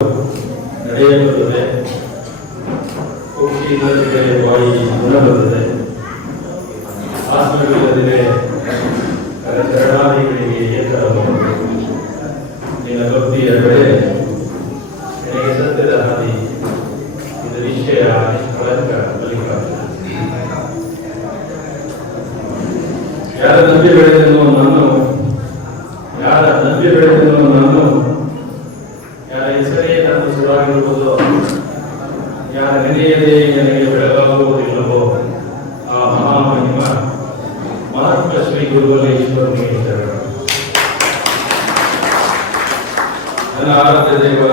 ನಡೆಯಬರುತ್ತದೆ, ಪಕ್ಷಿ ಇಲ್ಲದಿದ್ದರೆ ಬಾಯಿ ಉಣಬರುತ್ತದೆ, ಆಸನವಿಲ್ಲದಿದ್ದರೆ ಚರಣಾದಿಗಳಿಗೆ ಏತರ ಬರುತ್ತದೆ. ನಿನ್ನ ಭಕ್ತಿಯ ಬೆಳೆ ನಿನಗೆ ಸತ್ಯದ ಹಾದಿ, ಇದು ನಿಶ್ಚಯ ನಿಷ್ಕಳಂಕ ಬಲಿಕಾಗ್ತದೆ. ಯಾರ ನಂಬಿ ಬೆಳೆದನು ನಾನು, ಯಾರ ನಂಬಿ ಬೆಳೆದನು ನಾನು, ಯಾರ ಹೆಸರೇ ನನ್ನ ಸುರಾಗಿರುವುದೋ, ಯಾರ ನೆನೆಯದೇ ನನಗೆ ಬೆಳಗಾಗುವುದಿಲ್ಲವೋ, ಆ ಮಹಾಮಹಿಮ ಮಹಾತ್ಮ ಶ್ರೀ ಗುರುವಲೇಶ್ವರನಿಗೆ ಶರಣ. ನನ್ನ ಆರಾಧ್ಯ ದೇವ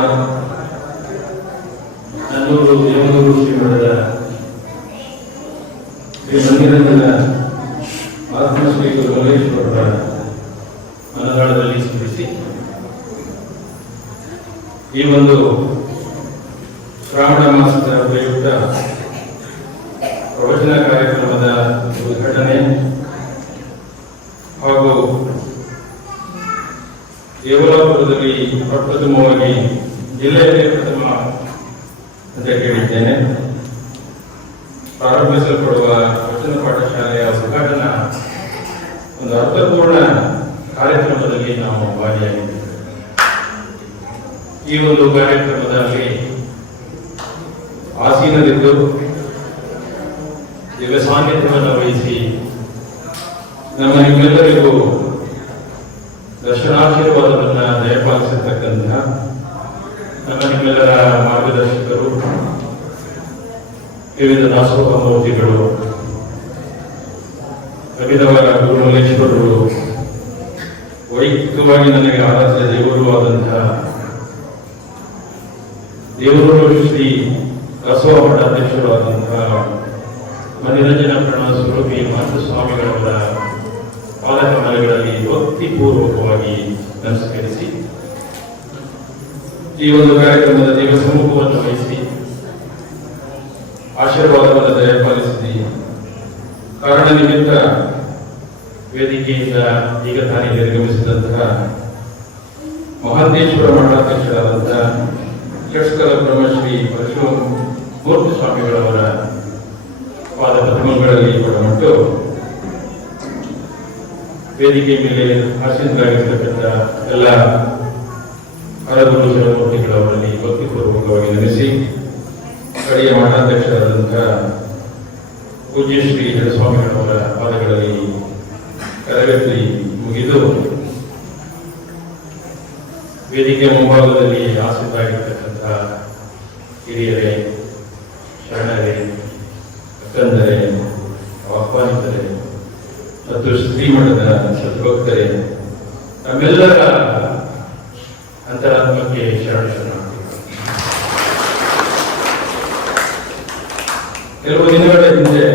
ನನ್ನೂರು ದೇವನೂರು ಶ್ರೀಮಠದ ಶ್ರೀ ಮಂದಿರಂಜನ ಆತ್ಮ ಶ್ರೀ ಗುರುವಲೇಶ್ವರರ ಮನದಾಳದಲ್ಲಿ ಸ್ಮರಿಸಿ ಈ ಒಂದು ಶ್ರಾವಣ ಮಾಸದ ಪ್ರಯುಕ್ತ ಪ್ರವಚನ ಕಾರ್ಯಕ್ರಮದ ಉದ್ಘಾಟನೆ ಹಾಗೂ ದೇವಲಾಪುರದಲ್ಲಿ ಪ್ರಪ್ರಥಮವಾಗಿ ಜಿಲ್ಲೆಯಲ್ಲಿ ಪ್ರಥಮ ಅಂತ ಕೇಳಿದ್ದೇನೆ. ಪ್ರಾರಂಭಿಸಲ್ಪಡುವ ವಚನ ಪಾಠಶಾಲೆಯ ಉದ್ಘಾಟನಾ ಒಂದು ಅರ್ಥಪೂರ್ಣ ಕಾರ್ಯಕ್ರಮದಲ್ಲಿ ನಾವು ಭಾಗಿಯಾಗಿದ್ದೇವೆ. ಈ ಒಂದು ಕಾರ್ಯಕ್ರಮದಲ್ಲಿ ಆಸೀನರಿದ್ದು ದಿವ್ಯ ಸಾನ್ನಿಧ್ಯವನ್ನು ವಹಿಸಿ ನಮ್ಮ ನಿಮ್ಮೆಲ್ಲರಿಗೂ ದರ್ಶನಾಶೀರ್ವಾದವನ್ನು ದಯಪಾಲಿಸತಕ್ಕಂಥ ನಮ್ಮ ನಿಮ್ಮೆಲ್ಲರ ಮಾರ್ಗದರ್ಶಕರು, ವಿವಿಧ ದಾಸೋಹ ಮೂರ್ತಿಗಳು, ಅಭಿನವರ ಗುರುಮಲ್ಲೇಶ್ವರರು, ವೈಯಕ್ತಿಕವಾಗಿ ನನಗೆ ಆರಾಧ್ಯ ದೇವರು ಆದಂತಹ ದೇವರೂರು ಶ್ರೀ ಬಸವ ಮಠಾಧ್ಯಕ್ಷರು ಆದಂತಹ ಮನಿರಂಜನ ಪ್ರಣವ ಸ್ವರೂಪಿ ಮಾತೃಸ್ವಾಮಿಗಳವರ ಪಾದಕಮಲಗಳಲ್ಲಿ ಭಕ್ತಿಪೂರ್ವಕವಾಗಿ ನಮಸ್ಕರಿಸಿ ಈ ಒಂದು ಕಾರ್ಯಕ್ರಮದ ದೇವ ಸಮ್ಮುಖವನ್ನು ವಹಿಸಿ ಆಶೀರ್ವಾದವನ್ನು ದಯಪಾಲಿಸಿ ಕಾರಣ ನಿಮಿತ್ತ ವೇದಿಕೆಯಿಂದ ಈಗ ತಾನೇ ನಿರ್ಗಮಿಸಿದಂತಹ ಮಹಾಂತೇಶ್ವರ ಮಠಾಧ್ಯಕ್ಷರಾದಂತಹ ಷಟ್ಸ್ಕಲ ಬ್ರಹ್ಮಶ್ರೀ ಪರಶುಮೂರ್ತಿ ಸ್ವಾಮಿಗಳವರ ಪಾದ ಪ್ರಥಮಗಳಲ್ಲಿ ಕೊಡಮಟ್ಟು ವೇದಿಕೆ ಮೇಲೆ ಆಸೀನರಾಗಿರ್ತಕ್ಕಂಥ ಎಲ್ಲ ಹರಗುರು ಶಿವಮೂರ್ತಿಗಳವರಲ್ಲಿ ಭಕ್ತಿಪೂರ್ವಕವಾಗಿ ನೆನೆಸಿ ಸ್ಥಳೀಯ ಮಠಾಧ್ಯಕ್ಷರಾದಂತಹ ಪೂಜ್ಯ ಶ್ರೀ ಜಡಸ್ವಾಮಿಗಳವರ ಪಾದಗಳಲ್ಲಿ ಕರವೆತ್ತಿ ಮುಗಿದು ವೇದಿಕೆ ಮುಂಭಾಗದಲ್ಲಿ ಆಸೀನರಾಗಿರ್ತಕ್ಕಂಥ ಹಿರಿಯರೇ, ಶರಣರೇ, ಅಕ್ಕಂದರೇ, ಆಹ್ವಾನಿತರೇ ಮತ್ತು ಶ್ರೀಮಠದ ಸದ್ಭಕ್ತರೇ, ನಮ್ಮೆಲ್ಲರ ಅಂತರಾತ್ಮಕ್ಕೆ ಶರಣಾರ್ಥಿ. ಕೆಲವು ದಿನಗಳ ಹಿಂದೆ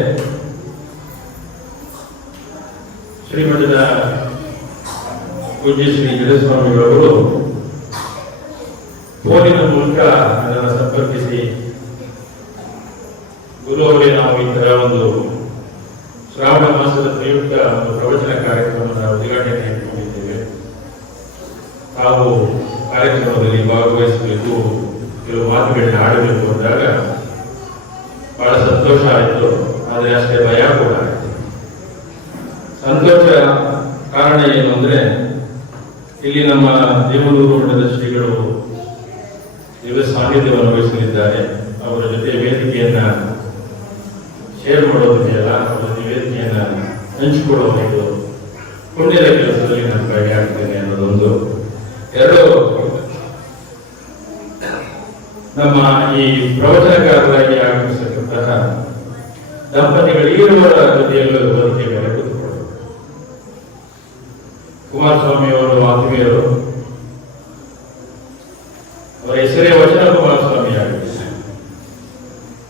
ಶ್ರೀಮಠದ ಪೂಜ್ಯ ಶ್ರೀ ಜಡಸ್ವಾಮಿಗಳವರು ಫೋನಿನ ಮೂಲಕ ನನ್ನನ್ನು ಸಂಪರ್ಕಿಸಿ, ಗುರು ಅವರೇ, ನಾವು ಈ ತರ ಒಂದು ಶ್ರಾವಣ ಮಾಸದ ಪ್ರಯುಕ್ತ ಒಂದು ಪ್ರವಚನ ಕಾರ್ಯಕ್ರಮದ ಉದ್ಘಾಟನೆ ಇಟ್ಟುಕೊಂಡಿದ್ದೇವೆ, ತಾವು ಕಾರ್ಯಕ್ರಮದಲ್ಲಿ ಭಾಗವಹಿಸಬೇಕು, ಕೆಲವು ಮಾತುಗಳನ್ನ ಆಡಬೇಕು ಅಂದಾಗ ಬಹಳ ಸಂತೋಷ ಆಯಿತು. ಆದರೆ ಅಷ್ಟೇ ಭಯ ಕೂಡ ಆಯಿತು. ಸಂತೋಷ ಕಾರಣ ಏನು ಅಂದ್ರೆ, ಇಲ್ಲಿ ನಮ್ಮ ದೇವನೂರು ಮಠದ ಶ್ರೀಗಳು ದಿವ್ಯ ಸಾನ್ನಿಧ್ಯವನ್ನು ವಹಿಸಲಿದ್ದಾರೆ. ಅವರ ಜೊತೆ ವೇದಿಕೆಯನ್ನ ಶೇರ್ ಮಾಡೋದಿದೆಯಲ್ಲ, ಅವರ ವೇದಿಕೆಯನ್ನ ಹಂಚಿಕೊಳ್ಳೋದು ಪುಣ್ಯದ ಕೆಲಸದಲ್ಲಿ ನಾನು ಭಾಗಿಯಾಗ್ತೇನೆ ಅನ್ನೋದೊಂದು. ಎರಡು, ನಮ್ಮ ಈ ಪ್ರವಚನಕಾರರಾಗಿ ಆಗಮಿಸತಕ್ಕಂತಹ ದಂಪತಿಗಳು ಈರುವರ ಜೊತೆಯಲ್ಲೂ ಬದುಕಿ ಮೇಲೆ ಕೂತ್ಕೊಳ್ಳೋದು. ಕುಮಾರಸ್ವಾಮಿಯವರು ಆತ್ಮೀಯರು, ಅವರ ಹೆಸರೇ ವಚನ ಕುಮಾರಸ್ವಾಮಿ ಆಗಿದೆ.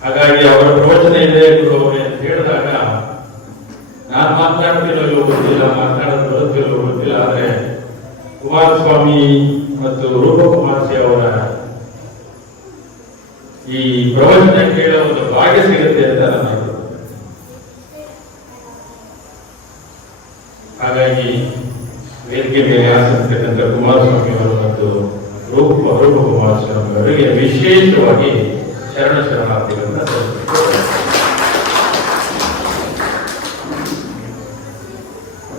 ಹಾಗಾಗಿ ಅವರ ಪ್ರವಚನ ಇದೆ ಗುರು ಅವರೇ ಅಂತ ಹೇಳಿದಾಗ ನಾನು ಮಾತನಾಡ್ತೀನೋ ಗೊತ್ತಿಲ್ಲ, ಮಾತನಾಡೋದು ಬರುತ್ತಿಲ್ಲೋ ಗೊತ್ತಿಲ್ಲ, ಆದರೆ ಕುಮಾರಸ್ವಾಮಿ ಮತ್ತು ರೂಪಕುಮಾರ್ಸಿ ಅವರ ಈ ಪ್ರವಚನ ಕೇಳೋ ಒಂದು ಭಾಗ್ಯ ಸಿಗುತ್ತೆ ಅಂತ ನಾನು. ಹಾಗಾಗಿ ವೇದಿಕೆ ಮೇಲೆ ಆಸಕ್ತಕ್ಕಂಥ ಕುಮಾರಸ್ವಾಮಿ ಅವರು ಮತ್ತು ರೂಪಕುಮಾರ್ ಕುಮಾರಸ್ವಾಮಿ ಅವರಿಗೆ ವಿಶೇಷವಾಗಿ ಶರಣಾರ್ಥಿಗಳನ್ನ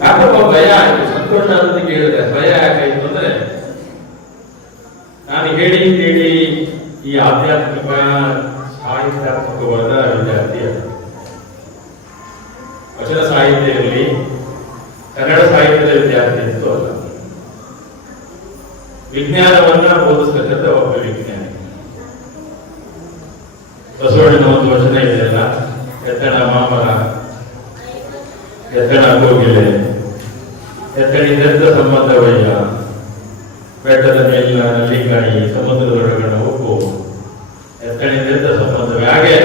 ಯಾಕಪ್ಪ ಭಯ ಆಯ್ತು, ಸಂತೋಷ ಅಂತ ಕೇಳಿದ್ರೆ ಭಯ ಯಾಕಾಯ್ತು ಅಂದ್ರೆ, ನಾನು ಹೇಳಿ ಈ ಆಧ್ಯಾತ್ಮಿಕ ಸಾಹಿತ್ಯಾತ್ಮಕವಾದ ವಿದ್ಯಾರ್ಥಿ, ವಚನ ಸಾಹಿತ್ಯ ಇರಲಿ, ಕನ್ನಡ ಸಾಹಿತ್ಯದ ವಿದ್ಯಾರ್ಥಿ ಅಂತೂ ಅಲ್ಲ, ವಿಜ್ಞಾನವನ್ನ ಬೋಧಿಸ್ತಕ್ಕಂಥ ಒಬ್ಬ ವಿಜ್ಞಾನಿ. ಬಸವಣ್ಣನ ಒಂದು ವಚನ ಇದೆಯಲ್ಲ, ಎತ್ತಣ ಮಾಮರ, ಎತ್ತಣ ಕೋಗಿಲೆ, ಎತ್ತಣಿದೆದ್ದ ಸಂಬಂಧವಯ್ಯ, ಬೆಟ್ಟದ ಮೇಲಿನ ನಲ್ಲಿಕಾಯಿ, ಸಮುದ್ರದೊಳಗಣ ಉಪ್ಪು, ಎತ್ತಣಿದೆದ್ದ ಸಂಬಂಧವೇ. ಹಾಗೆ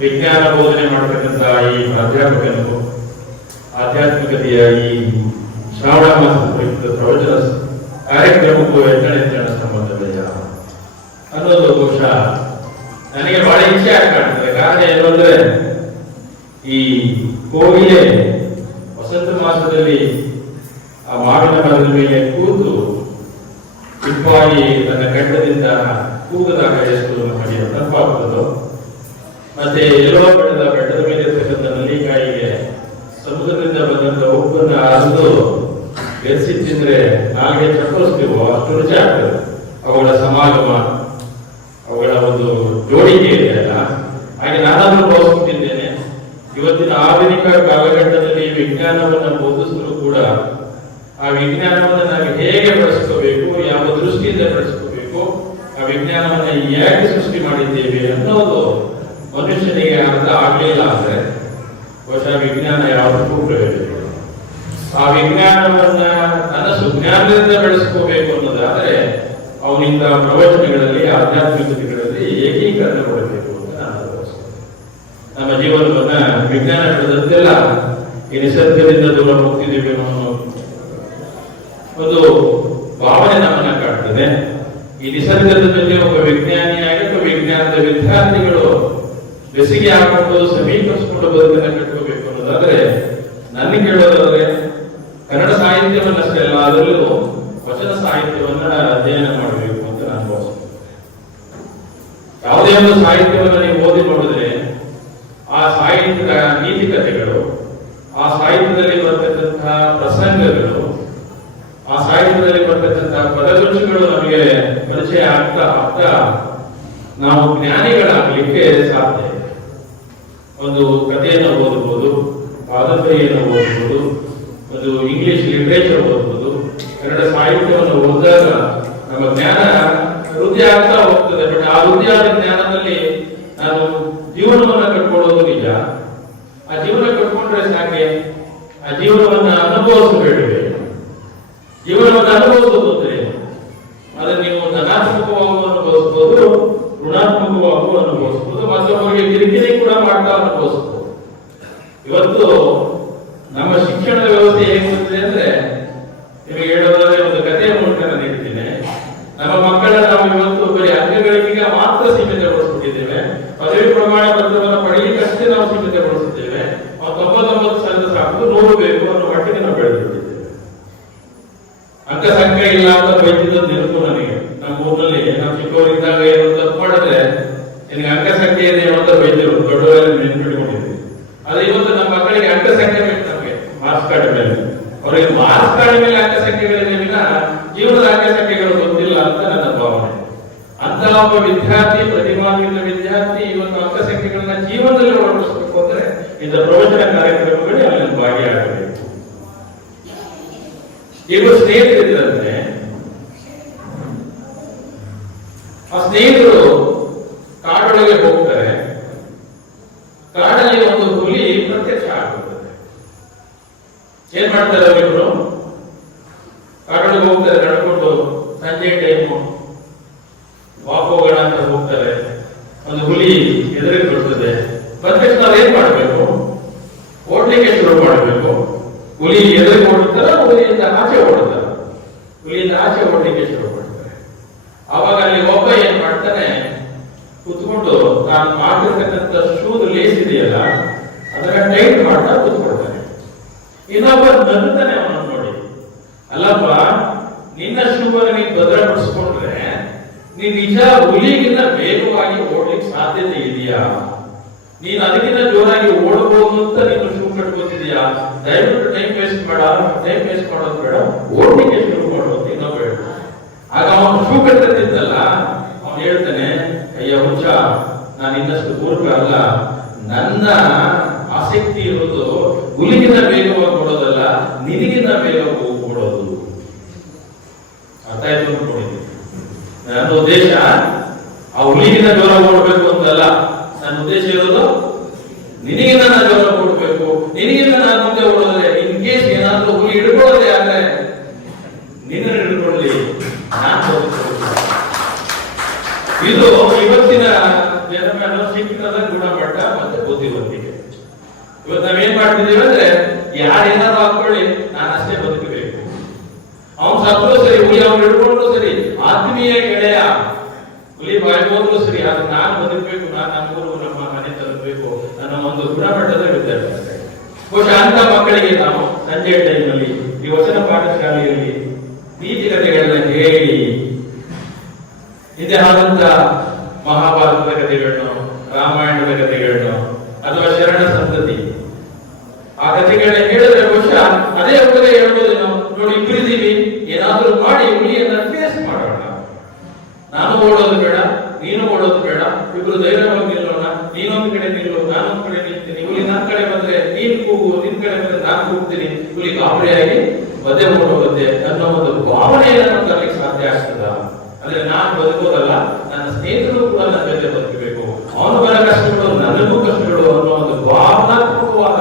ವಿಜ್ಞಾನ ಬೋಧನೆ ಮಾಡತಕ್ಕಂಥ ಈ ಪ್ರಾಧ್ಯಾಪಕನು ಆಧ್ಯಾತ್ಮಿಕತೆಯ ಈ ಶ್ರಾವಣ ಮಾಸ ಪ್ರಯುಕ್ತ ಪ್ರವಚನ ಕಾರ್ಯಕ್ರಮಕ್ಕೂ ಎತ್ತಣ ಸಂಬಂಧವಯ್ಯ ಅನ್ನೋದು ಬಹುಶಃ ನನಗೆ ಬಹಳ ಇಚ್ಛೆ ಆಗ್ತದೆ. ಕಾರಣ ಏನು ಅಂದ್ರೆ, ಈ ಕೋಗಿಲೆ ವಸಂತ ಮಾಸದಲ್ಲಿ ಆ ಮಾವಿನ ಮರದ ಮೇಲೆ ಕೂತು ಇಪ್ಪಾಗಿ ತನ್ನ ಗಡ್ಡದಿಂದ ಕೂಗದಾಗ ಎಷ್ಟು ನಮಗೆ ತಂಪಾಗ್ತದೋ, ಮತ್ತೆ ಎಲ್ಲೋ ಬೆಳೆದ ಬೆಟ್ಟದ ಮೇಲೆ ಇರ್ತಕ್ಕಂಥ ನಲ್ಲಿಕಾಯಿಗೆ ಸಮುದ್ರದಿಂದ ಬಂದಂತ ಉಪ್ಪನ್ನ ಅರಿದು ಬೆರೆಸಿ ತಿಂದ್ರೆ ನಾಲ್ಗೆ ಚಪ್ಪರಿಸ್ತೀವೋ ಅಷ್ಟು ರುಚಿ ಆಗ್ತದೆ. ಅವುಗಳ ಸಮಾಗಮ, ಅವುಗಳ ಒಂದು ಜೋಡಿಕೆ ಇದೆಯಲ್ಲ, ಹಾಗೆ ನಾನಾದ್ರೂ ಭಾವಿಸುತ್ತಿದ್ದೇನೆ. ಇವತ್ತಿನ ಆಧುನಿಕ ಕಾಲಘಟ್ಟದಲ್ಲಿ ವಿಜ್ಞಾನವನ್ನು ಬೋಧಿಸಿದ್ರು ಕೂಡ ಆ ವಿಜ್ಞಾನವನ್ನು ನಾವು ಹೇಗೆ ಬಳಸ್ಕೋಬೇಕು, ಯಾವ ದೃಷ್ಟಿಯಿಂದ ಬಳಸ್ಕೋಬೇಕು, ಆ ವಿಜ್ಞಾನವನ್ನು ಹೇಗೆ ಸೃಷ್ಟಿ ಮಾಡಿದ್ದೇವೆ ಅನ್ನೋದು ಮನುಷ್ಯನಿಗೆ ಅರ್ಥ ಆಗಲಿಲ್ಲ ಅಂದ್ರೆ ಬಹುಶಃ ವಿಜ್ಞಾನ ಯಾವುದಕ್ಕೂ ಪ್ರಯೋಜನ. ಆ ವಿಜ್ಞಾನವನ್ನ ತನ್ನ ಸುಜ್ಞಾನದಿಂದ ಬೆಳೆಸ್ಕೋಬೇಕು ಅನ್ನೋದಾದ್ರೆ ಅವನಿಂದ ಪ್ರವಚನಗಳಲ್ಲಿ, ಆಧ್ಯಾತ್ಮಿಕತೆಗಳಲ್ಲಿ ಏಕೀಕರಣಗೊಳ್ಳಬೇಕು ಅಂತ ನಾನು ಭಾವಿಸ್ತೇನೆ. ನಮ್ಮ ಜೀವನವನ್ನ ವಿಜ್ಞಾನ ಬೆಳೆದಂತೆಲ್ಲ ಈ ನಿಸರ್ಗದಿಂದ ದೂರ ಹೋಗ್ತಿದ್ದೀವಿ ಅನ್ನೋ ಒಂದು ಭಾವನೆ ನಮ್ಮನ್ನ ಕಾಡ್ತದೆ. ಈ ನಿಸರ್ಗದ ಜೊತೆ ಒಬ್ಬ ವಿಜ್ಞಾನಿಯಾಗಿ ಅಥವಾ ವಿಜ್ಞಾನದ ವಿದ್ಯಾರ್ಥಿಗಳು ಬೆಸಿಗೆ ಹಾಕೊಂಡು ಸಮೀಪಿಸಿಕೊಂಡು ಬದುಕನ್ನು ಕಟ್ಕೋಬೇಕು ಅನ್ನೋದಾದ್ರೆ, ನನಗೆ ಕೇಳೋದಾದ್ರೆ ಕನ್ನಡ ಸಾಹಿತ್ಯವನ್ನಷ್ಟೇ ಅಲ್ಲ, ಅದರಲ್ಲೂ ವಚನ ಸಾಹಿತ್ಯವನ್ನ ಅಧ್ಯಯನ ಮಾಡಬೇಕು ಅಂತ ನಾನು ಭಾವಿಸ್ತೇನೆ. ಯಾವುದೇ ಒಂದು ಸಾಹಿತ್ಯವನ್ನು ನೀವು ಓದಿ ನೋಡಿದ್ರೆ ಆ ಸಾಹಿತ್ಯದ ನೀತಿಕತೆಗಳು, ಆ ಸಾಹಿತ್ಯದಲ್ಲಿ ಬರ್ತಕ್ಕಂತಹ ಪ್ರಸಂಗಗಳು, ಆ ಸಾಹಿತ್ಯದಲ್ಲಿ ಬರ್ತಕ್ಕಂತಹ ಪದಗುಚ್ಛಗಳು ನಮಗೆ ಪರಿಚಯ ಆಗ್ತಾ ಆಗ್ತಾ ನಾವು ಜ್ಞಾನಿಗಳಾಗಲಿಕ್ಕೆ ಸಾಧ್ಯ. ಒಂದು ಕಥೆಯನ್ನು ಓದಬಹುದು, ಕಾದಂಬರಿಯನ್ನು ಓದಬಹುದು, ಒಂದು ಇಂಗ್ಲಿಷ್ ಲಿಟರೇಚರ್ ಓದಬಹುದು, ಕನ್ನಡ ಸಾಹಿತ್ಯವನ್ನು ಓದಿದಾಗ ನಮ್ಮ ಜ್ಞಾನ ವೃದ್ಧಿ ಆಗ್ತಾ ಹೋಗ್ತದೆ. ಬಟ್ ಆ ವೃದ್ಧಿಯಾದ ಜ್ಞಾನದಲ್ಲಿ ನಾನು ಜೀವನವನ್ನು ಕಟ್ಕೊಳ್ಳೋದು ನಿಜ. ಆ ಜೀವನ ಕಟ್ಕೊಂಡ್ರೆ ಸಾಕೆ. ಆ ಜೀವನವನ್ನ ಅನುಭವಿಸಬೇಡಿವೆ. ಜೀವನವನ್ನು ಅನುಭವಿಸೋದು ಅಂದ್ರೆ ಅದನ್ನು ನೀವು ಧನಾತ್ಮಕವಾಗೂ ಅನುಭವಿಸಬಹುದು, ಋಣಾತ್ಮಕವಾಗೂ ಅನುಭವಿಸಬಹುದು, ಮತ್ತೊಬ್ಬರಿಗೆ ಕಿರಿಕಿರಿ ಕೂಡ ಮಾಡ್ತಾ ಅನುಭವಿಸಬಹುದು. ಇವತ್ತು ನಮ್ಮ ಶಿಕ್ಷಣದ ವ್ಯವಸ್ಥೆ ಹೇಗಿರುತ್ತದೆ ಅಂದ್ರೆ, ನಿಮಗೆ ಹೇಳೋದಾದ್ರೆ ಒಂದು ಕಥೆಯ ಮೂಲಕ ನಾನು ಹೇಳ್ತೀನಿ. ನಮ್ಮ ಮಕ್ಕಳನ್ನ ನಾವು ಇವತ್ತು ಬರೀ ಅಂಕಗಳಿಗೆ ಮಾತ್ರ ಸೀಮಿತಗೊಳಿಸ್ಬಿಟ್ಟಿದ್ದೇವೆ. ಪದವಿ ಪ್ರಮಾಣ ಪತ್ರವನ್ನು ಪಡೆಯಲಿಕ್ಕಷ್ಟೇ ನಾವು ಸೀಮಿತಗೊಳಿಸಿದ್ದೇವೆ. 99% ಸಾಕು, 100 ಬೇಕು ಅನ್ನೋ ಮಟ್ಟಿಗೆ ನಾವು ಬೆಳೆದುಬಿಟ್ಟಿದ್ದೇವೆ. ಅಂಕ ಸಂಖ್ಯೆ ಇಲ್ಲ ಅಂತ ಬೈತಿದ್ದು ನಿಲ್ತು ನನಗೆ. ನಮ್ಮ ಊರಿನಲ್ಲಿ ನಾವು ಚಿಕ್ಕವರಿದ್ದಾಗ ಏನು ತಪ್ಪು ಮಾಡಿದ್ರೆ ನಿನಗೆ ಅಂಕ ಸಂಖ್ಯೆ ಇದೆ ಅಂತ ಬೈತಿರು, ದೊಡ್ಡವರಲ್ಲಿ ನೆನ್ಪಿಟ್ಕೊಂಡಿದ್ದೀವಿ. ಆದ್ರೆ ಇವತ್ತು ನಮ್ಮ ಮಕ್ಕಳಿಗೆ ಅಂಕ ಸಂಖ್ಯೆ ಬೇಕು, ನಮಗೆ ಮಾರ್ಕ್ಸ್ ಕಾರ್ಡ್ ಮೇಲೆ. ಅವರಿಗೆ ಮಾರ್ಕ್ಸ್ ಕಾರ್ಡ್ ಮೇಲೆ ಅಂಕ ಸಂಖ್ಯೆಗಳಿದೆ ವಿನ ಜೀವನದ ಅಂಕ ಸಂಖ್ಯೆಗಳು ಗೊತ್ತಿಲ್ಲ ಅಂತ ನನ್ನ ಭಾವನೆ. ಅಂತ ಒಬ್ಬ ವಿದ್ಯಾರ್ಥಿ, ಪ್ರತಿಭಾನ್ವಿತ ವಿದ್ಯಾರ್ಥಿ ಇವತ್ತು ಅಂಕ ಸಂಖ್ಯೆಗಳನ್ನ ಜೀವನದಲ್ಲಿ ಅಳವಡಿಸಬೇಕು ಅಂದ್ರೆ ಇಂಥ ಪ್ರವಚನ ಕಾರ್ಯಕ್ರಮಗಳಲ್ಲಿ ಅಲ್ಲಿ ಭಾಗಿಯಾಗಬೇಕು. ಇಬ್ಬರು ಸ್ನೇಹಿತರಿದ್ದಂತೆ, ಆ ಸ್ನೇಹಿತರು ಕಾಡೊಳಗೆ ಹೋಗ್ತಾರೆ. ಕಾಡಲ್ಲಿ ಒಂದು ಹುಲಿ ಪ್ರತ್ಯಕ್ಷ ಆಗುತ್ತದೆ. ಏನ್ ಮಾಡ್ತಾರೆ ಅವರಿಬ್ರು? ಕಾಡೊಳಗೆ ಹೋಗ್ತಾರೆ, ನಡ್ಕೊಂಡು ಸಂಜೆ ಟೈಮು ವಾಕ್ ಹೋಗೋಣ ಅಂತ ಹೋಗ್ತಾರೆ. ಒಂದು ಹುಲಿ ಎದುರಿಗೆ ಬರ್ತದೆ. ಬಂದ ತಕ್ಷಣ ನಾವು ಏನ್ ಮಾಡ್ಬೇಕು? ಓಡ್ಲಿಕ್ಕೆ ಶುರು ಮಾಡಬೇಕು. ಹುಲಿ ಎದುರಿಗೆ ಓಡುತ್ತಾರ, ಹುಲಿಯಿಂದ ಆಚೆ ಓಡುತ್ತಾರ. ಹುಲಿಯಿಂದ ಆಚೆ ಓಡ್ಲಿಕ್ಕೆ ಶುರು ಮಾಡ್ತಾರೆ. ಆವಾಗ ಅಲ್ಲಿ ಒಬ್ಬ ಏನ್ ಮಾಡ್ತಾನೆ, ಕುತ್ಕೊಂಡು ತಾನು ಮಾಡಿರ್ತಕ್ಕಂಥ ಶೂದ್ ಲೇಸ್ ಇದೆಯಲ್ಲ ಅದನ್ನ ಟೈಟ್ ಮಾಡ್ತಾ ಕೂತ್ಕೊಳ್ತಾನೆ. ಇನ್ನೊಬ್ಬ ನಗುತ್ತಾನೆ ಅವನನ್ನು ನೋಡಿ, ಅಲ್ಲಪ್ಪ ನಿನ್ನ ಶೂವನ್ನು ನೀನು ಭದ್ರಪಡಿಸ್ಕೊಂಡ್ರೆ ನೀನ್ ನಿಜ ಹುಲಿಗಿಂತ ವೇಗವಾಗಿ ಓಡ್ಲಿಕ್ಕೆ ಸಾಧ್ಯತೆ ಇದೆಯಾ? ನೀನು ಅದಕ್ಕಿಂತ ಜೋರಾಗಿ ಓಡಬಹುದು ಅಂತ ನೀನು ಶೂ ಕಟ್ಕೋತಿದ್ಯಾ? ದಯವಿಟ್ಟು ಟೈಮ್ ವೇಸ್ಟ್ ಮಾಡೋದು ಬೇಡ, ಓಡ್ಲಿಕ್ಕೆ ಶುರು ಮಾಡೋದು ಇನ್ನೊಬ್ಬ ಬೇಡ. ಆಗ ಅವನು ಶೂ ಕಟ್ಟಿರ್ತಿದ್ದಲ್ಲ, ಅವನು ಹೇಳ್ತಾನೆ, ಅಯ್ಯ ಹುಚ್ಚ, ನಾನು ಇನ್ನಷ್ಟು ಮೂರ್ಖ ಅಲ್ಲ, ನನ್ನ ಆಸಕ್ತಿ ಇರೋದು ಹುಲಿಗಿಂತ ವೇಗವಾಗಿ ಓಡೋದಲ್ಲ, ನಿನಗಿಂತ ವೇಗವಾಗಿ ಓಡೋದು. ಅರ್ಥ ಆಯ್ತು ಅನ್ಕೊಂಡಿದ್ದೀನಿ. ನನ್ನ ಉದ್ದೇಶ ಆ ಹುಲಿಗಿಂತ ಜೋರಾಗಿ ಓಡಬೇಕು ಅಂತಲ್ಲ, ನನ್ನ ಉದ್ದೇಶ ಇರೋದು ನಿನಗಿಂತ ನಾನು ಜೋರಾಗಿ ಓಡಬೇಕು, ನಿನಗಿಂತ ನಾನು ಮುಂದೆ ಓಡೋದ್ರೆ ಇನ್ ಕೇಸ್ ಏನಾದ್ರೂ ಹುಲಿ ಹಿಡ್ಕೊಳ್ಳೋದೇ ಆದ್ರೆ ನಿನ್ನ ಹಿಡ್ಕೊಳ್ಳಿ, ನಾನು ಇದು ಇವತ್ತಿನ ಜನರ ಶಿಕ್ಷಣದ ಗುಣಮಟ್ಟ ಮತ್ತೆ ಬುದ್ಧಿವಂತಿಕೆ. ಇವತ್ತು ನಾವೇನ್ ಮಾಡ್ತಿದ್ದೀವಿ ಅಂದ್ರೆ, ಯಾರೇನಾದ್ರು ಹಾಕೊಳ್ಳಿ, ನಾನು ಅಷ್ಟೇ ಬದುಕಬೇಕು. ಅವನು ಸತ್ರು ಸರಿ, ಹುಲಿ ಅವ್ನು ಹಿಡ್ಕೊಂಡ್ರು ಸರಿ, ಆತ್ಮೀಯ ಗೆಳೆಯ ಹುಲಿ ಬಾಯಿ ಹೋದ್ರು ಸರಿ, ಆದ್ರೆ ನಾನು ಬದುಕಬೇಕು, ನಾನು ನಮ್ಮೂರು ನಮ್ಮ ಮನೆ ತಲುಪಬೇಕು, ನನ್ನ ಒಂದು ಗುಣಮಟ್ಟದ ವಿದ್ಯಾಭ್ಯಾಸ. ಬಹುಶಃ ಅಂತ ಮಕ್ಕಳಿಗೆ ನಾವು ಸಂಜೆ ಟೈಮ್ನಲ್ಲಿ ಈ ವಚನ ಪಾಠಶಾಲೆಯಲ್ಲಿ ನೀತಿ ಕಥೆಗಳನ್ನ ಹೇಳಿ, ಹಿಂದೆ ಆದಂತ ಮಹಾಭಾರತದ ಕಥೆಗಳನ್ನು, ರಾಮಾಯಣದ ಕಥೆಗಳನ್ನು ಅಥವಾ ಶರಣ ಸಂತತಿ ಆ ಕಥೆಗಳನ್ನ ಹೇಳಿದ್ರೆ ಬಹುಶಃ ಅದೇ ಒಬ್ಬರೇ ಹೇಳ್ಬೋದು. ನಾವು ನೋಡಿ, ಇಬ್ಬರಿದ್ದೀವಿ, ಏನಾದ್ರೂ ಮಾಡಿ ಹುಲಿಯನ್ನ ಫೇಸ್ ಮಾಡೋಣ. ನಾನು ಓಡೋದು ಬೇಡ, ನೀನು ಓಡೋದು ಬೇಡ, ಇಬ್ರು ಧೈರ್ಯವಾಗಿ ನಿಲ್ಲೋಣ. ನೀನೊಂದು ಕಡೆ ನಿಲ್ಲು, ನಾನೊಂದು ಕಡೆ ನಿಲ್ತೀನಿ. ಹುಲಿ ನನ್ನ ಕಡೆ ಬಂದ್ರೆ ನೀನ್ ಕೂಗು, ನಿನ್ ಕಡೆ ಬಂದ್ರೆ ನಾನು ಕೂಗ್ತೀನಿ. ಹುಲಿ ಗಾಬರಿಯಾಗಿ ಮಧ್ಯೆ ಓಡೋಗುತ್ತೆ ಅನ್ನೋ ಒಂದು ಭಾವನೆಯನ್ನು ನಾವು ತರಲಿಕ್ಕೆ ಸಾಧ್ಯ ಆಗ್ತದ? ಅಂದ್ರೆ ನಾನು ಬದುಕೋದಲ್ಲ, ನನ್ನ ಸ್ನೇಹಿತರು ಕೂಡ ನನ್ನ ಜೊತೆ ಬದುಕಬೇಕು, ಅವನು ಬರ ಕಷ್ಟಗಳು ನನಗೂ ಕಷ್ಟಗಳು ಅನ್ನೋ ಒಂದು ಭಾವನಾತ್ಮಕವಾದ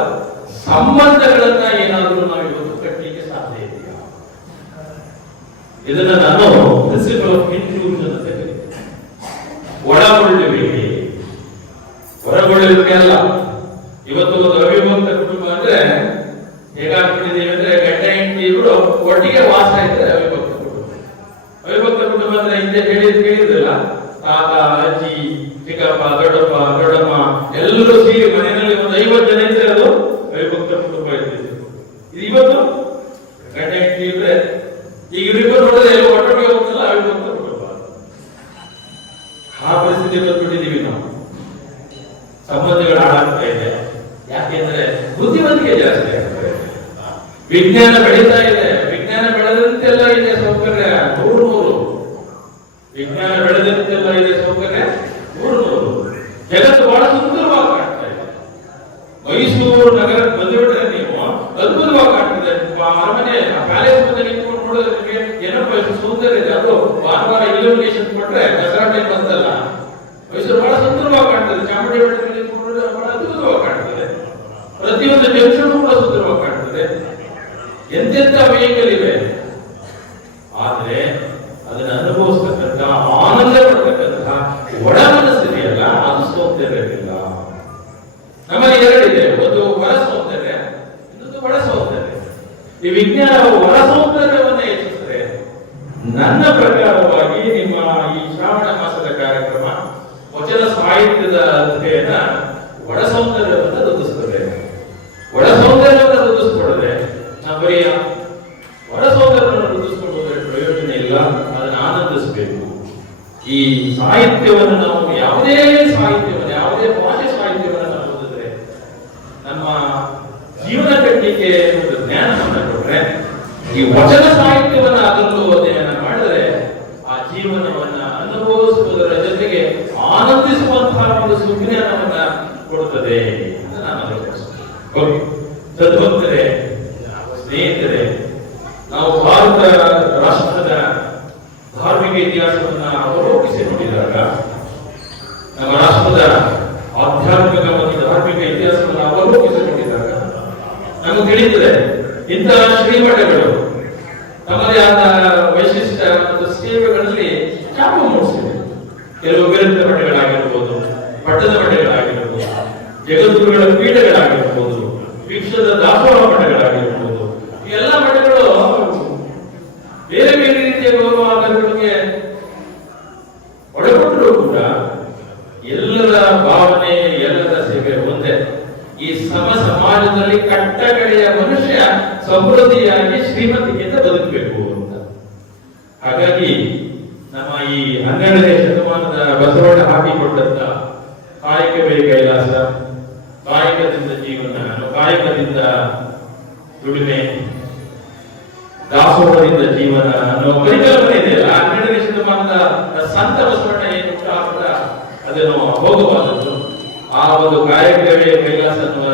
ಸಂಬಂಧಗಳನ್ನ ಏನಾದ್ರೂ ನಾವು ಇವತ್ತು ಕಟ್ಟಲಿಕ್ಕೆ ಸಾಧ್ಯ ಇದೆಯಾ? ಇದನ್ನ ನಾನು ಪ್ರಿನ್ಸಿಪಲ್ ಆಫ್ ಇನ್ಕ್ಲೂಷನ್ ಅಂತ ಕರೀತೀನಿ. ಒಳಗೊಳ್ಳುವಿಕೆ, ಹೊರಗೊಳ್ಳುವಿಕೆ ಅಲ್ಲ. ಇವತ್ತು ಒಂದು ಅವಿಭಕ್ತ ಕುಟುಂಬ ಅಂದ್ರೆ ಹೇಗಾಗ್ಬಿಟ್ಟಿದ್ದೀವಿ ಅಂದ್ರೆ, ಗಂಡ ಹೆಂಡತಿ ಇಬ್ರು ಒಟ್ಟಿಗೆ ವಾಸ ಇದ್ರೆ ಅವಿಭಕ್ತ ಕುಟುಂಬ. ಅವಿಭಕ್ತ ಕುಟುಂಬ ಅಂದ್ರೆ ಹಿಂದೆ ಕೇಳಿದ್ರಲ್ಲ, ತಾತ, ಅಜ್ಜಿ, ಚಿಕ್ಕಪ್ಪ, ದೊಡ್ಡಪ್ಪ, ದೊಡ್ಡಮ್ಮ ಎಲ್ಲರೂ ಸೇರಿ ಮನೆಯಲ್ಲಿ ಒಂದು 50 ಜನ ಇದ್ರೆ ಅದು ಅವಿಭಕ್ತ ಕುಟುಂಬ ಇರ್ತಿತ್ತು. ಇದು ಇವತ್ತು ಗಂಡ ಹೆಂಡತಿ ಇದ್ರೆ ಈಗ ಇವರಿಬ್ಬರು ನೋಡಿದ್ರೆ ಎಲ್ಲ ಒಟ್ಟೊಟ್ಟಿಗೆ ಹೋಗ್ತಲ್ಲ, ಅವಿಭಕ್ತ ಕುಟುಂಬ. ಆ ಪರಿಸ್ಥಿತಿ ಬಂದ್ಬಿಟ್ಟಿದೀವಿ ನಾವು. ಸಂಬಂಧಗಳು ಹಾಳಾಗ್ತಾ ಇದೆ. ಯಾಕೆಂದ್ರೆ ಬುದ್ಧಿವಂತಿಕೆ ಜಾಸ್ತಿ ಆಗ್ತದೆ, ವಿಜ್ಞಾನ ಬೆಳೀತಾ ಇದೆ. ವಿಜ್ಞಾನ ಬೆಳೆದಂತೆಲ್ಲ ಇದೆ ಸೌಕರ್ಯ 100. ವಿಜ್ಞಾನ ಬೆಳೆದಂತೆಲ್ಲ ಇದೆ ಸೌಕರ್ಯ 100. ಜಗತ್ತು ಬಹಳ ಸುಂದರವಾಗಿ ಕಾಣ್ತಾ ಇದೆ. ಮೈಸೂರು ನಗರಕ್ಕೆ ಬಂದುಬಿಟ್ರೆ ನೀವು ಅದ್ಭುತವಾಗಿ ಕಾಣ್ತಿದೆ. ಅರಮನೆ ಪ್ಯಾಲೇಸ್ ಮುಂದೆ ನಿಂತ್ಕೊಂಡು ನೋಡಿದ್ರೆ ನಿಮಗೆ ಏನಪ್ಪ ಎಷ್ಟು ಸೌಂದರ್ಯ ಇದೆ. ಅದು ಭಾನುವಾರ ಇಲ್ಯುಮಿನೇಷನ್ ಕೊಟ್ರೆ ದಸರಾ ಟೈಮ್ ಬಂತಲ್ಲ, ಮೈಸೂರು ಬಹಳ ಸುಂದರವಾಗಿ ಕಾಣ್ತದೆ. ಚಾಮುಂಡಿ ಬೆಟ್ಟದಲ್ಲಿ ನಿಂತ್ಕೊಂಡ್ರೆ ಬಹಳ ಅದ್ಭುತವಾಗಿ ಕಾಣ್ತದೆ. ಪ್ರತಿಯೊಂದು ಜಂಕ್ಷನ್ ಕೂಡ ಸುಂದರವಾಗಿ ಕಾಣ್ತದೆ. ಎಂತೆಂತ ವೆಹಿಕಲ್ ಇವೆ. ಆದ್ರೆ ಅದನ್ನ ಅನುಭವಿಸ್ತಕ್ಕಂಥ, ಆನಂದ ಪಡ್ತಕ್ಕಂಥ ಒಳ ಮನಸ್ಸಿದೆಯಲ್ಲ, ಅದು ಸೌಂದರ್ಯವಿಲ್ಲ. ನಮ್ಮಲ್ಲಿ ಎರಡಿದೆ, ಒಂದು ಹೊರ ಸೌಂದರ್ಯ, ಇನ್ನೊಂದು ಒಳ ಸೌಂದರ್ಯ. ಈ ವಿಜ್ಞಾನ ಹೊರ ಸೌಂದರ್ಯವನ್ನ ಹೆಚ್ಚಿಸಿದ್ರೆ, ನನ್ನ ಪ್ರಕಾರವಾಗಿ ನಿಮ್ಮ ಈ ಶ್ರಾವಣ ಮಾಸದ ಕಾರ್ಯಕ್ರಮ ವಚನ ಸಾಹಿತ್ಯದ ಅಧ್ಯಯನ ಒಳ ಸೌಂದರ್ಯವನ್ನು ವೃದ್ಧಿಸ್ತದೆ. ಒಳ ಸೌಂದರ್ಯವನ್ನು ವೃದ್ಧಿಸ್ಕೊಡದೆ ನಾವು ಬರೀ ಹೊರ ಸೌಂದರ್ಯವನ್ನು ವೃದ್ಧಿಸ್ಕೊಳ್ಳೋದ್ರೆ ಪ್ರಯೋಜನ ಇಲ್ಲ. ಅದನ್ನು ಆನಂದಿಸಬೇಕು. ಈ ಸಾಹಿತ್ಯವನ್ನು ನಾವು ಯಾವುದೇ ಭಾಷೆ ಸಾಹಿತ್ಯವನ್ನು ನಾವು ಓದಿದ್ರೆ, ನಮ್ಮ ಜೀವನ ಕಟ್ಟಲಿಕ್ಕೆ ಒಂದು ಜ್ಞಾನವನ್ನು ಕೊಟ್ರೆ, ಈ ವಚನ ಸಾಹಿತ್ಯವನ್ನ ಅದರಲ್ಲೂ ಅಧ್ಯಯನ ಮಾಡಿದ್ರೆ ಆ ಜೀವನವನ್ನ ಅನುಭವಿಸುವುದರ ಜೊತೆಗೆ ಆನಂದಿಸುವಂತಹ ಒಂದು ಸುಜ್ಞಾನವನ್ನ ಕೊಡುತ್ತದೆ ಅಂತ ನಾನು ಸದ್ಭಕ್ತರೇ, ಸ್ನೇಹಿತರೆ, ನಾವು ಭಾರತ ರಾಷ್ಟ್ರದ ಧಾರ್ಮಿಕ ಇತಿಹಾಸವನ್ನ ಅವಲೋಕಿಸಿ ನೋಡಿದಾಗ, ನಮ್ಮ ರಾಷ್ಟ್ರದ ಆಧ್ಯಾತ್ಮಿಕ ಮತ್ತು ಧಾರ್ಮಿಕ ಇತಿಹಾಸವನ್ನು ಅವಲೋಕಿಸಿ ನೋಡಿದಾಗ ನಮಗೆ ತಿಳಿಯುತ್ತದೆ, ಇಂತಹ ಶ್ರೀಮಠಗಳು ತಮ್ಮದೇ ಆದ ವೈಶಿಷ್ಟ್ಯ ಮತ್ತು ಸೇವೆಗಳಲ್ಲಿ ಛಾಪು ಮೂಡಿಸಿದೆ. ಕೆಲವು ವಿರುದ್ಧ ಮಠಗಳಾಗಿರ್ಬೋದು, ಪಟ್ಟದ ಮಠಗಳಾಗಿರ್ಬೋದು, ಜಗದ್ಗುರುಗಳ ಪೀಠಗಳಾಗಿರ್ಬೋದು, ವಿಶ್ವದ ದಾಸೋಹ ಮಠಗಳಾಗಿರ್ಬೋದು, ಈ ಎಲ್ಲ ಮಠಗಳು ಬೇರೆ ಬೇರೆ ರೀತಿಯ ಗೌರವಾದಗಳಿಗೆ ಒಳಗೊಂಡರೂ ಕೂಡ ಎಲ್ಲರ ಭಾವನೆ, ಎಲ್ಲರ ಸೇವೆ ಒಂದೇ. ಈ ಸಮ ಸಮಾಜದಲ್ಲಿ ಕಟ್ಟಕಡೆಯ ಮನುಷ್ಯ ಸಮೃದ್ಧಿಯಾಗಿ ಶ್ರೀಮಂತಿಕೆಯಿಂದ ಬದುಕಬೇಕು ಅಂತ. ಹಾಗಾಗಿ ನಮ್ಮ ಈ 12ನೇ ವಿದ್ಯಾಭ್ಯಾಸ, ಕಾಯಕದಿಂದ ಜೀವನ, ಕಾಯಕದಿಂದ ದುಡಿಮೆ, ದಾಸೋಹದಿಂದ ಜೀವನ ಅನ್ನೋ ಪರಿಕಲ್ಪನೆ ಇದೆಯಲ್ಲ. 12ನೇ ಶತಮಾನದ ಸಂತ ಬಸವಣ್ಣ ಏನು ಅದನ್ನು ಹೋಗಬಾರದು. ಆ ಒಂದು ಕಾಯಕವೇ ಕೈಲಾಸ ಅನ್ನುವ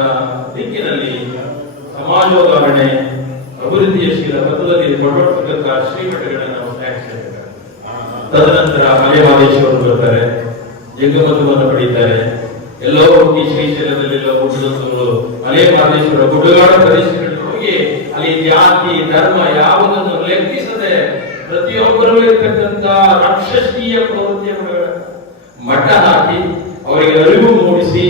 ದಿಕ್ಕಿನಲ್ಲಿ ಸಮಾಜೋಧಾರಣೆ, ಅಭಿವೃದ್ಧಿಯ ಶೀಲ ಪಥದಲ್ಲಿ ಕೊಂಡೊಡ್ತಕ್ಕಂಥ ಶ್ರೀಮಠಗಳನ್ನು ನಾವು ತ್ಯಾಗಿಸಬೇಕಾಗುತ್ತೆ. ತದನಂತರ ಮಲೆಮಹದೇಶ್ವರರು ಬರ್ತಾರೆ, ಜಂಗಮತವನ್ನು ಪಡೀತಾರೆ. ಎಲ್ಲೋ ಹೋಗಿ ಶ್ರೀಶೈಲದಲ್ಲೆಲ್ಲೋ ಹುಟ್ಟಿದಂತವರು ಮಲೆಮಹದೇಶ್ವರ ಗುಡ್ಡಗಾಡ ಪ್ರದೇಶಗಳಲ್ಲಿ ಹೋಗಿ ಅಲ್ಲಿ ಜಾತಿ ಧರ್ಮ ಯಾವುದನ್ನು ಲೆಕ್ಕಿಸದೆ ಪ್ರತಿಯೊಬ್ಬರಲ್ಲೂ ಇರತಕ್ಕಂಥ ರಾಕ್ಷಸೀಯ ಪ್ರವೃತ್ತಿಯ ಮಟ್ಟ ಹಾಕಿ ಅವರಿಗೆ ಅರಿವು ಮೂಡಿಸಿ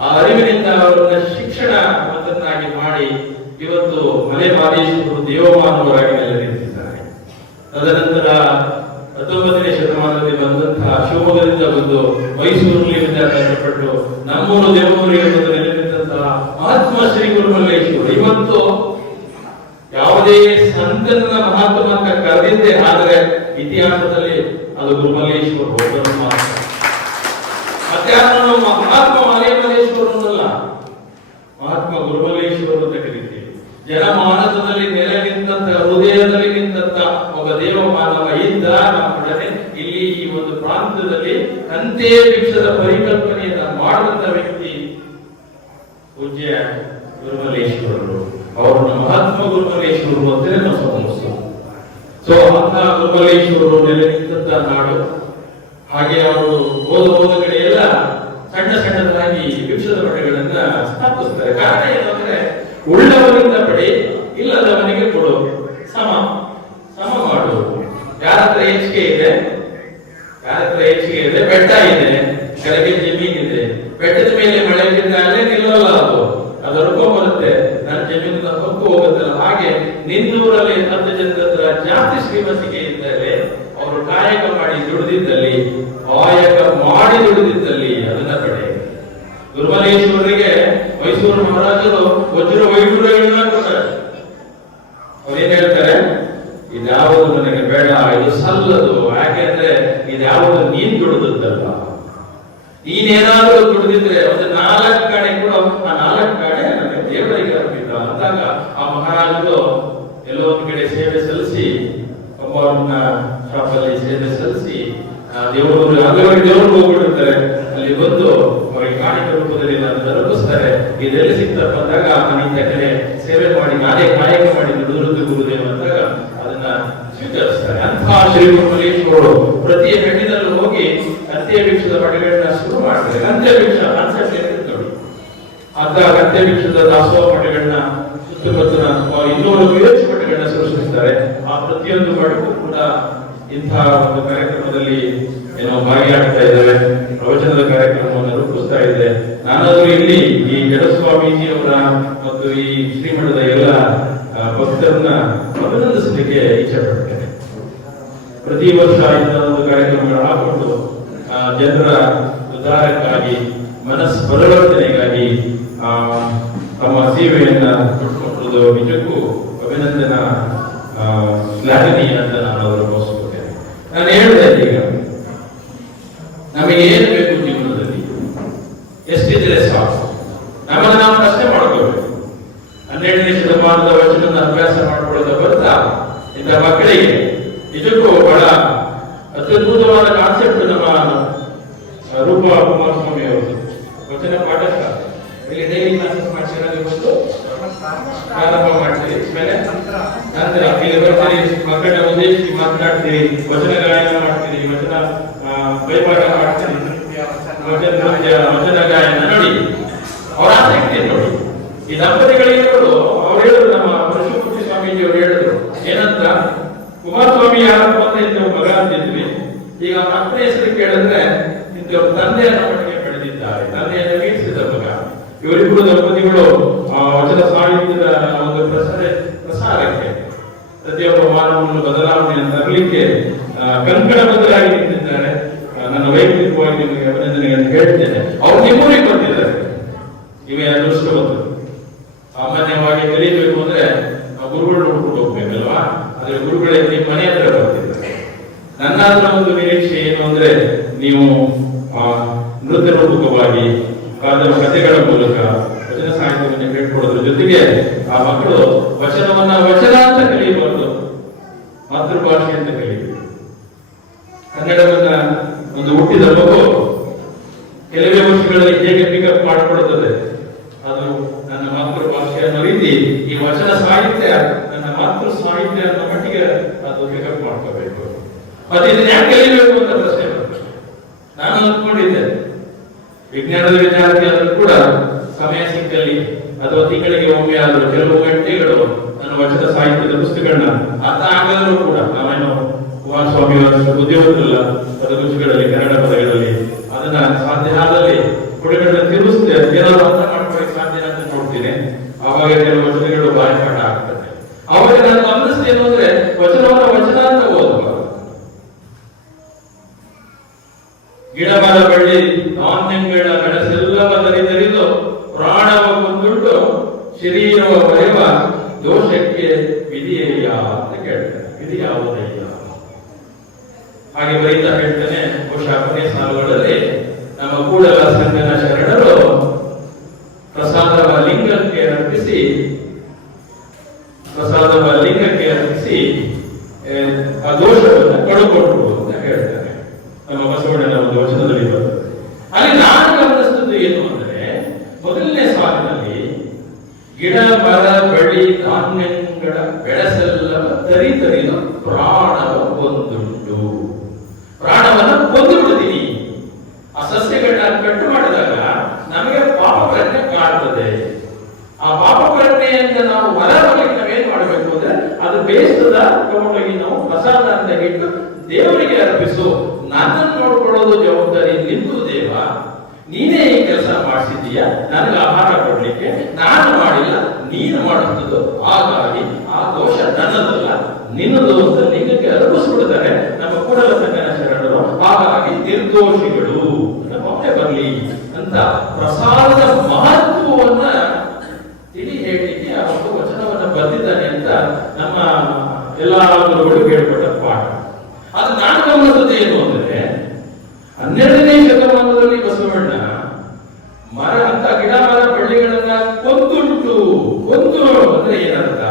ಆ ಅರಿವಿನಿಂದ ಅವರನ್ನ ಶಿಕ್ಷಣವಂತನಾಗಿ ಮಾಡಿ ಇವತ್ತು ಮಲೆಮಹದೇಶ್ವರರು ದೇವಮಾನವರಾಗಿ ನೆಲೆನಿಂತಿದ್ದಾರೆ. ತದನಂತರ 19ನೇ ಶತಮಾನದಲ್ಲಿ ಬಂದಂತಹ ಶಿವಮೊಗ್ಗದಿಂದ ಬಂದು ಮೈಸೂರಲ್ಲಿ ವಿದ್ಯಾಭ್ಯಾಸ ಪಟ್ಟು ನಮ್ಮೂರು ದೇವೂರು ಎಂಬುದು ನೆಲೆನಿಂತಹ ಮಹಾತ್ಮ ಶ್ರೀ ಗುರುಮಲ್ಲೇಶ್ವರ ಇವತ್ತು ಯಾವುದೇ ಸಂತನ ಮಹಾತ್ಮ ಅಂತ ಕರೆದಿದ್ದೆ, ಆದರೆ ಇತಿಹಾಸದಲ್ಲಿ ಅದು ಗುರುಮಲ್ಲೇಶ್ವರ ಒಬ್ಬರು ಮಾತ್ರ. ಮಧ್ಯಾಹ್ನ ಮಹಾತ್ಮ ಮಲೆಮಹದೇಶ್ವರನಲ್ಲ, ಮಹಾತ್ಮ ಗುರುಮಲ್ಲೇಶ್ವರರು ಅಂತ ಕರೀತೀವಿ. ಜನಮಾನಸದಲ್ಲಿ ನೆಲೆ ನಿಂತ ಹೃದಯದಲ್ಲಿ ನಿಂತ ಒಬ್ಬ ದೇವಮಾನವ ಇದ್ದ ನಮ್ಮೊಡನೆ ಇಲ್ಲಿ ಈ ಒಂದು ಪ್ರಾಂತದಲ್ಲಿ ಅಂತೆ ಭಿಕ್ಷದ ಪರಿಕಲ್ಪನೆಯನ್ನ ಮಾಡುವಂತ ವ್ಯಕ್ತಿ ಪೂಜ್ಯ ಗುರುಮಲ್ಲೇಶ್ವರರು. ಅವರನ್ನು ಮಹಾತ್ಮ ಗುರುಮಲ್ಲೇಶ್ವರರು ಅಂತಲೇ ನಾವು ಸಂಬೋಧಿಸ್ತೇವೆ. ಸೊ ಅಂತ ಗುರುಮಲ್ಲೇಶ್ವರರು ನೆಲೆ ನಿಂತ ನಾಡು. ಹಾಗೆ ಅವರು ಹೋದ ಕಡೆ ಎಲ್ಲ ಸಣ್ಣ ಸಣ್ಣದಾಗಿ ಭಿಕ್ಷದ ಮಠಗಳನ್ನ ಸ್ಥಾಪಿಸ್ತಾರೆ. ಕಾರಣ ಏನಂದ್ರೆ ಉಳ್ಳವನಿಂದ ಪಡಿ, ಇಲ್ಲದವನಿಗೆ ಕೊಡು, ಸಮ ಮಾಡು. ಯಾರ ಹತ್ರ ಹೆಚ್ಚಿಗೆ ಇದೆ, ಬೆಟ್ಟ ಇದೆ, ಕೆಳಗೆ ಜಮೀನಿದೆ, ಬೆಟ್ಟದ ಮೇಲೆ ಮಳೆ ಬಿದ್ದರೆ ನಿಲ್ಲಲ್ಲ, ಅದು ಹೊರ್ಕೊಂಡ್ ಬರುತ್ತೆ, ನನ್ನ ಜಮೀನಿನ ಹೊಕ್ಕು ಹೋಗುತ್ತಲ್ಲ. ಹಾಗೆ ನಿನ್ನೂರಲ್ಲಿ 10 ಜನರ ಹತ್ರ ಜಾತಿ ಶ್ರೀಮಂತಿಕೆ ಇದ್ದರೆ ಅವರು ಕಾಯಕ ಮಾಡಿ ದುಡಿದಿದ್ದಲ್ಲಿ ಅದನ್ನ ಪಡೆ. ಗುರುಮಲ್ಲೇಶ್ವರರಿಗೆ ಮೈಸೂರು ಮಹಾರಾಜರು ವಜ್ರ ವೈಡೂರ್ಯಗಳನ್ನ ಕೊಡ್ತಾರೆ. ಅವ್ರೇನ್ ಹೇಳ್ತಾರೆ, ಇದ್ಯಾವುದು ನನಗೆ ಬೇಡ, ಇದು ಸಲ್ಲದು. ಯಾಕೆಂದ್ರೆ ಇದ್ಯಾವುದು ನೀನ್ ದುಡಿದದ್ದಲ್ಲ. ನೀನೇನಾದ್ರೂ ದುಡಿದಿದ್ರೆ ಒಂದು 4 ಕಾಣೆ ಕೂಡ, ಆ 4 ಕಾಣೆ ನನಗೆ ದೇವರಿಗೆ ಅರ್ಪಿತ ಅಂದಾಗ ಆ ಮಹಾರಾಜರು ಎಲ್ಲೋ ಒಂದು ಕಡೆ ಸೇವೆ ಸಲ್ಲಿಸಿ, ಒಬ್ಬರನ್ನ ಶಾಪಲ್ಲಿ ಸೇವೆ ಸಲ್ಲಿಸಿ ದೇವರು ಹೋಗ್ಬಿಟ್ಟಿರ್ತಾರೆ. ಅಲ್ಲಿ ಬಂದು ಅವರಿಗೆ ಕಾಣಿಕೆ ರೂಪದಲ್ಲಿ ನಾನು ಅರ್ಪಿಸ್ತಾರೆ. ಇದೆಲ್ಲಿ ಸಿಗ್ತಪ್ಪ ಅಂದಾಗ ಇಂಥ ಕಡೆ ಸೇವೆ ಮಾಡಿ ನಾನೇ ಕಾಯಕ ಮಾಡಿ ದುಡಿದು ಗುರುದೇವ ಅಂದಾಗ ಅದನ್ನ ಸ್ವೀಕರಿಸ್ತಾರೆ. ಅಂತಹ ಶ್ರೀ ಗುರುಮಲ್ಲೇಶ್ವರರು ಪ್ರತಿ ಹೆಣ್ಣಿನಲ್ಲೂ ಹೋಗಿ ಅಂತ್ಯಭಿಕ್ಷದ ಮಠಗಳನ್ನ ಶುರು ಮಾಡ್ತಾರೆ. ಅಂತ್ಯಭಿಕ್ಷ ಕಾನ್ಸೆಪ್ಟ್ ಏನಿದೆ ನೋಡಿ, ಅಂತ ಅಂತ್ಯಭಿಕ್ಷದ ದಾಸೋಹ ಮಠಗಳನ್ನ ಸುತ್ತಮುತ್ತಲ 200 ಹೆಚ್ಚು ಮಠಗಳನ್ನ ಸೃಷ್ಟಿಸ್ತಾರೆ. ಆ ಪ್ರತಿಯೊಂದು ಮಠಕ್ಕೂ ಕೂಡ ಇಂತಹ ಒಂದು ಕಾರ್ಯಕ್ರಮದಲ್ಲಿ ಏನೋ ಭಾಗಿಯಾಗ್ತಾ ಇದ್ದೇವೆ. ಪ್ರವಚನದ ಕಾರ್ಯಕ್ರಮವನ್ನು ರೂಪಿಸ್ತಾ ಇದೆ. ನಾನಾದ್ರೂ ಇಲ್ಲಿ ಈ ಜಡಸ್ವಾಮೀಜಿ ಅವರ ಮತ್ತು ಈ ಶ್ರೀಮಠದ ಎಲ್ಲ ಭಕ್ತರನ್ನ ಅಭಿನಂದಿಸಲಿಕ್ಕೆ ಇಚ್ಛೆ ಪಡ್ತೇನೆ. ಪ್ರತಿ ವರ್ಷ ಇಂತಹ ಒಂದು ಕಾರ್ಯಕ್ರಮಗಳು ಹಾಕೊಂಡು ಜನರ ಉದ್ಧಾರಕ್ಕಾಗಿ, ಮನಸ್ಸು ಪರಿವರ್ತನೆಗಾಗಿ ತಮ್ಮ ಸೇವೆಯನ್ನ ಕೊಟ್ಟುಕೊಳ್ಳುವುದು ನಿಜಕ್ಕೂ ಅಭಿನಂದನಾ ಶ್ಲಾಘನೀಯ ಅಂತ ನಾನು ಅವರು ಭಾವಿಸುತ್ತೇನೆ. ನಾನು ಹೇಳಿದೆ, ಈಗ ನಮಗೆ ಏನು ಬೇಕು ಜೀವನದಲ್ಲಿ, ಎಷ್ಟಿದ್ರೆ ಸಾಕು, ನಮ್ಮನ್ನು ನಾವು ಪ್ರಶ್ನೆ ಮಾಡ್ಕೋಬೇಕು. 12ನೇ ಶತಮಾನದ ವಚನದ ಅಭ್ಯಾಸ ಮಾಡ್ಕೊಳ್ಳೋದ ಬರ್ತಾ ಇಂಥ ಮಕ್ಕಳಿಗೆ ನಿಜಕ್ಕೂ ಬಹಳ ಅತ್ಯದ್ಭುತವಾದ ಕಾನ್ಸೆಪ್ಟ್ ನಮ್ಮ ರೂಪ ಕುಮಾರಸ್ವಾಮಿ ಅವರದ್ದು ವಚನ ಪಾಠ ಇಲ್ಲಿ ಡೈಲಿ ಕ್ಲಾಸಸ್ ಮಾಡ್ತೀರಾ, ಪ್ರಾರಂಭ ಮಾಡ್ತೀರಿ, ಮೇಲೆ ನಂತರ ಇಲ್ಲಿ ಬರ್ತೀರಿ, ಮಕ್ಕಳ ಉದ್ದೇಶಿಸಿ ಮಾತನಾಡ್ತೀರಿ, ವಚನ ಗಾಯನ ಮಾಡ್ತೀರಿ, ವಚನ ಬೈಪಾಠ ಮಾಡ್ತೀರಿ, ವಚನ ಗಾಯನ ನೋಡಿ ಅವರ ಆಸಕ್ತಿ ನೋಡಿ. ಈ ದಂಪತಿಗಳಿಗೆ ಅವ್ರು ಹೇಳಿದ್ರು, ನಮ್ಮ ಪರಶುಮೂರ್ತಿ ಸ್ವಾಮೀಜಿ ಅವರು ಹೇಳಿದ್ರು ಏನಂತ, ಕುಮಾರಸ್ವಾಮಿ ಯಾರಪ್ಪ ಅಂತ ಇಂಥವ್ ಮಗ ಅಂತಿದ್ವಿ, ಈಗ ಅವನ ಅಪ್ಪನ ಹೆಸರು ಕೇಳಿದ್ರೆ ಇಂಥವ್ರ ತಂದೆಯ ಮಟ್ಟಿಗೆ ಬೆಳೆದಿದ್ದಾರೆ, ತಂದೆಯನ್ನು ಮೀರಿಸಿದ ಮಗ. ಇವರಿಬ್ಬರು ದಂಪತಿಗಳು ವಚನ ಸಾಹಿತ್ಯದ ಒಂದು ಪ್ರಸಾರಕ್ಕೆ, ಪ್ರತಿಯೊಬ್ಬ ಮಾನವವನ್ನು ಬದಲಾವಣೆಯನ್ನು ತರಲಿಕ್ಕೆ ಕಂಕಣಬದ್ಧರಾಗಿ ನಿಂತಿದ್ದಾರೆ. ನನ್ನ ವೈಯಕ್ತಿಕವಾಗಿ ನಿಮಗೆ ಅಭಿನಂದನೆಯನ್ನು ಹೇಳ್ತೇನೆ. ಅವ್ರು ನಿಮ್ಮೂರಿಗೆ ಬಂದಿದ್ದಾರೆ, ನೀವೇ ಅದೃಷ್ಟವಂತರು. ಸಾಮಾನ್ಯವಾಗಿ ಕಲಿಯಬೇಕು ಅಂದ್ರೆ ಗುರುಗಳು ಹುಡ್ಕೊಂಡು ಹೋಗ್ಬೇಕಲ್ವಾ, ಆದ್ರೆ ಗುರುಗಳೇ ನಿಮ್ಮ ಮನೆ ಹತ್ರ ಬರ್ತಿದ್ದಾರೆ. ನನ್ನ ಹತ್ರ ಒಂದು ನಿರೀಕ್ಷೆ ಏನು ಅಂದ್ರೆ, ನೀವು ನೃತ್ಯ ರೂಪಕವಾಗಿ ಕಥೆಗಳ ಮೂಲಕ ವಚನ ಸಾಹಿತ್ಯವನ್ನು ಹೇಳ್ಕೊಡೋದ್ರ ಜೊತೆಗೆ ಆ ಮಕ್ಕಳು ವಚನವನ್ನ ವಚನ ಅಂತ ಕಲಿಯಬಾರ್ದು, ಮಾತೃಭಾಷೆ ಅಂತ ಕಲಿಯಬೇಕು. ಕನ್ನಡವನ್ನ ಒಂದು ಹುಟ್ಟಿದ ಮಗು ಕೆಲವೇ ವರ್ಷಗಳಲ್ಲಿ ಹೇಗೆ ಪಿಕಪ್ ಮಾಡಿಕೊಡುತ್ತದೆ, ಅದು ನನ್ನ ಮಾತೃಭಾಷೆ ಅನ್ನೋ ರೀತಿ ಈ ವಚನ ಸಾಹಿತ್ಯ ನನ್ನ ಮಾತೃ ಸಾಹಿತ್ಯ ಅನ್ನೋ ಮಟ್ಟಿಗೆ ಅದು ಪಿಕಪ್ ಮಾಡ್ಕೋಬೇಕು. ಮತ್ತೆ ಇದನ್ನ ಯಾಕೆ ಕಲಿಬೇಕು ಅಂತ ಪ್ರಶ್ನೆ ಬರ್ತದೆ. ನಾನು ಅಂದ್ಕೊಂಡಿದ್ದೆ ವಿಜ್ಞಾನದ ವಿದ್ಯಾರ್ಥಿ ಆದರೂ ಕೂಡ ಸಮಯ ಸಿಕ್ಕಲ್ಲಿ ಅಥವಾ ತಿಂಗಳಿಗೆ ಒಮ್ಮೆ ಆದರೂ ಕೆಲವು ಗಂಟೆಗಳು ನನ್ನ ವಚನ ಸಾಹಿತ್ಯದ ಪುಸ್ತಕಗಳನ್ನ ಅರ್ಥ ಆಗದರೂ ಕೂಡ ನಾವೇನು ಕುಮಾರಸ್ವಾಮಿ ಅವರ ಬುದ್ಧಿವಂತರಲ್ಲ ಪದಗುಚ್ಛಗಳಲ್ಲಿ ಕನ್ನಡ ಪದಗಳಲ್ಲಿ ಅದನ್ನ ಸಾಧ್ಯ ಆದಲ್ಲಿ ಹುಡುಗರನ್ನ ತಿರುಗಿಸ್ತೇ ಏನಾದ್ರು ಅರ್ಥ ಮಾಡ್ಕೊಳ್ಳಿಕ್ಕೆ ಸಾಧ್ಯ ಅಂತ ನೋಡ್ತೀನಿ. ಆವಾಗ ಕೆಲವು ವಚನಗಳು ಬಾಯಿಪಾಠ ಆಗ್ತದೆ. ಆವಾಗ ನಾನು ಗಮನಿಸ್ತೇನು ಅಂದ್ರೆ ವಚನವನ್ನ ವಚನ ಅಂತ ಓದುವ ಗಿಡ ಮರ ಬಳ್ಳಿ ಧಾನ್ಯಗಳ ಬೆಳೆಸೆಲ್ಲವ ತರಿದು ಪ್ರಾಣವ ಕೊಂದುಂಟು ಶರೀರವ ಬರೆಯುವ ದೋಷಕ್ಕೆ ವಿಧಿಯಯ್ಯ ಅಂತ ಕೇಳ್ತಾರೆ. ವಿಧಿ ಯಾವುದಯ್ಯ ಹಾಗೆ ಬರೀತಾ ಹೇಳ್ತಾನೆ. ಬಹುಶಃ ಕೊನೆಯ ಸಾಲುಗಳಲ್ಲಿ ನಮ್ಮ ಕೂಡಲ ಸಂಗನ ಶರಣರು ಪ್ರಸಾದವ ಲಿಂಗಕ್ಕೆ ಅರ್ಪಿಸಿ ಆ ದೋಷವನ್ನು ಕಳುಕೊಂಡ್ರು ಅಂತ ಹೇಳ್ತಾರೆ. ನಮ್ಮ ಬಸವಣ್ಣನ ಒಂದು ವಚನದಲ್ಲಿ ಬರ್ತದೆ. ಅಲ್ಲಿ ನಾನು ಗಮನಿಸಿದ್ದು ಏನು ಅಂದ್ರೆ ಮೊದಲನೇ ಸಾಲಿನಲ್ಲಿ ಗಿಡ ಮರ ಬಳ್ಳಿ ಧಾನ್ಯಗಳ ಬೆಳೆಸೆಲ್ಲವ ತರಿದು ಪ್ರಾಣವ ಒಂದುಂಟು. ಪ್ರಾಣವನ್ನು ಕೊಂದು ಬಿಡ್ತೀನಿ. ಆ ಸಸ್ಯಗಳನ್ನ ಕಟ್ಟು ಮಾಡಿದಾಗ ನಮಗೆ ಪಾಪ ಪ್ರಜ್ಞೆ ಕಾಡ್ತದೆ. ಆ ಪಾಪ ಪ್ರಜ್ಞೆಯಿಂದ ನಾವು ಹೊರಬರಲಿಕ್ಕೆ ನಾವೇನ್ ಮಾಡಬೇಕು ಅಂದ್ರೆ ಅದು ಬೇಯಿಸದ ತಗೊಂಡೋಗಿ ನಾವು ಪ್ರಸಾದ ಅಂತ ಇಟ್ಟು ದೇವರಿಗೆ ಅರ್ಪಿಸು. ನನ್ನನ್ನು ನೋಡ್ಕೊಳ್ಳೋದು ಜವಾಬ್ದಾರಿ ನಿಂದು ದೇವ, ನೀನೇ ಈ ಕೆಲಸ ಮಾಡಿಸಿದೀಯ, ನನಗೆ ಆಹಾರ ಕೊಡ್ಲಿಕ್ಕೆ ನಾನು ಮಾಡಿಲ್ಲ, ನೀನು ಮಾಡುತ್ತದ್ದು. ಹಾಗಾಗಿ ಆ ದೋಷ ನನ್ನದಲ್ಲ ನಿನ್ನದು ಅಂತ ಲಿಂಗಕ್ಕೆ ಅರ್ಪಿಸ್ಬಿಡ್ತಾರೆ ನಮ್ಮ ಕೂಡಲ ಸಂಗನ ಶರಣರು. ಹಾಗಾಗಿ ನಿರ್ದೋಷಿಗಳು ಮೊಮ್ಮೆ ಬರಲಿ ಅಂತ ಪ್ರಸಾದದ ಮಹತ್ವವನ್ನ ತಿಳಿ ಹೇಳಲಿಕ್ಕೆ ಆ ಒಂದು ವಚನವನ್ನ ಬರೆದಿದ್ದಾನೆ ಅಂತ ನಮ್ಮ ಎಲ್ಲಾ ಗುರುಗಳು ಹೇಳ್ಕೊಟ್ಟ ಪಾಠ. ಅದು ನಾನು ಗಮನಿಸೋದು ಏನು ಅಂದ್ರೆ 12ನೇ ಶತಮಾನದಲ್ಲಿ ಬಸವಣ್ಣ ಮರ ಅಂತ ಗಿಡ ಮರ ಬಳ್ಳಿಗಳನ್ನ ಕೊಂದುಂಟು. ಕೊಂದು ಅಂದ್ರೆ ಏನರ್ಥ?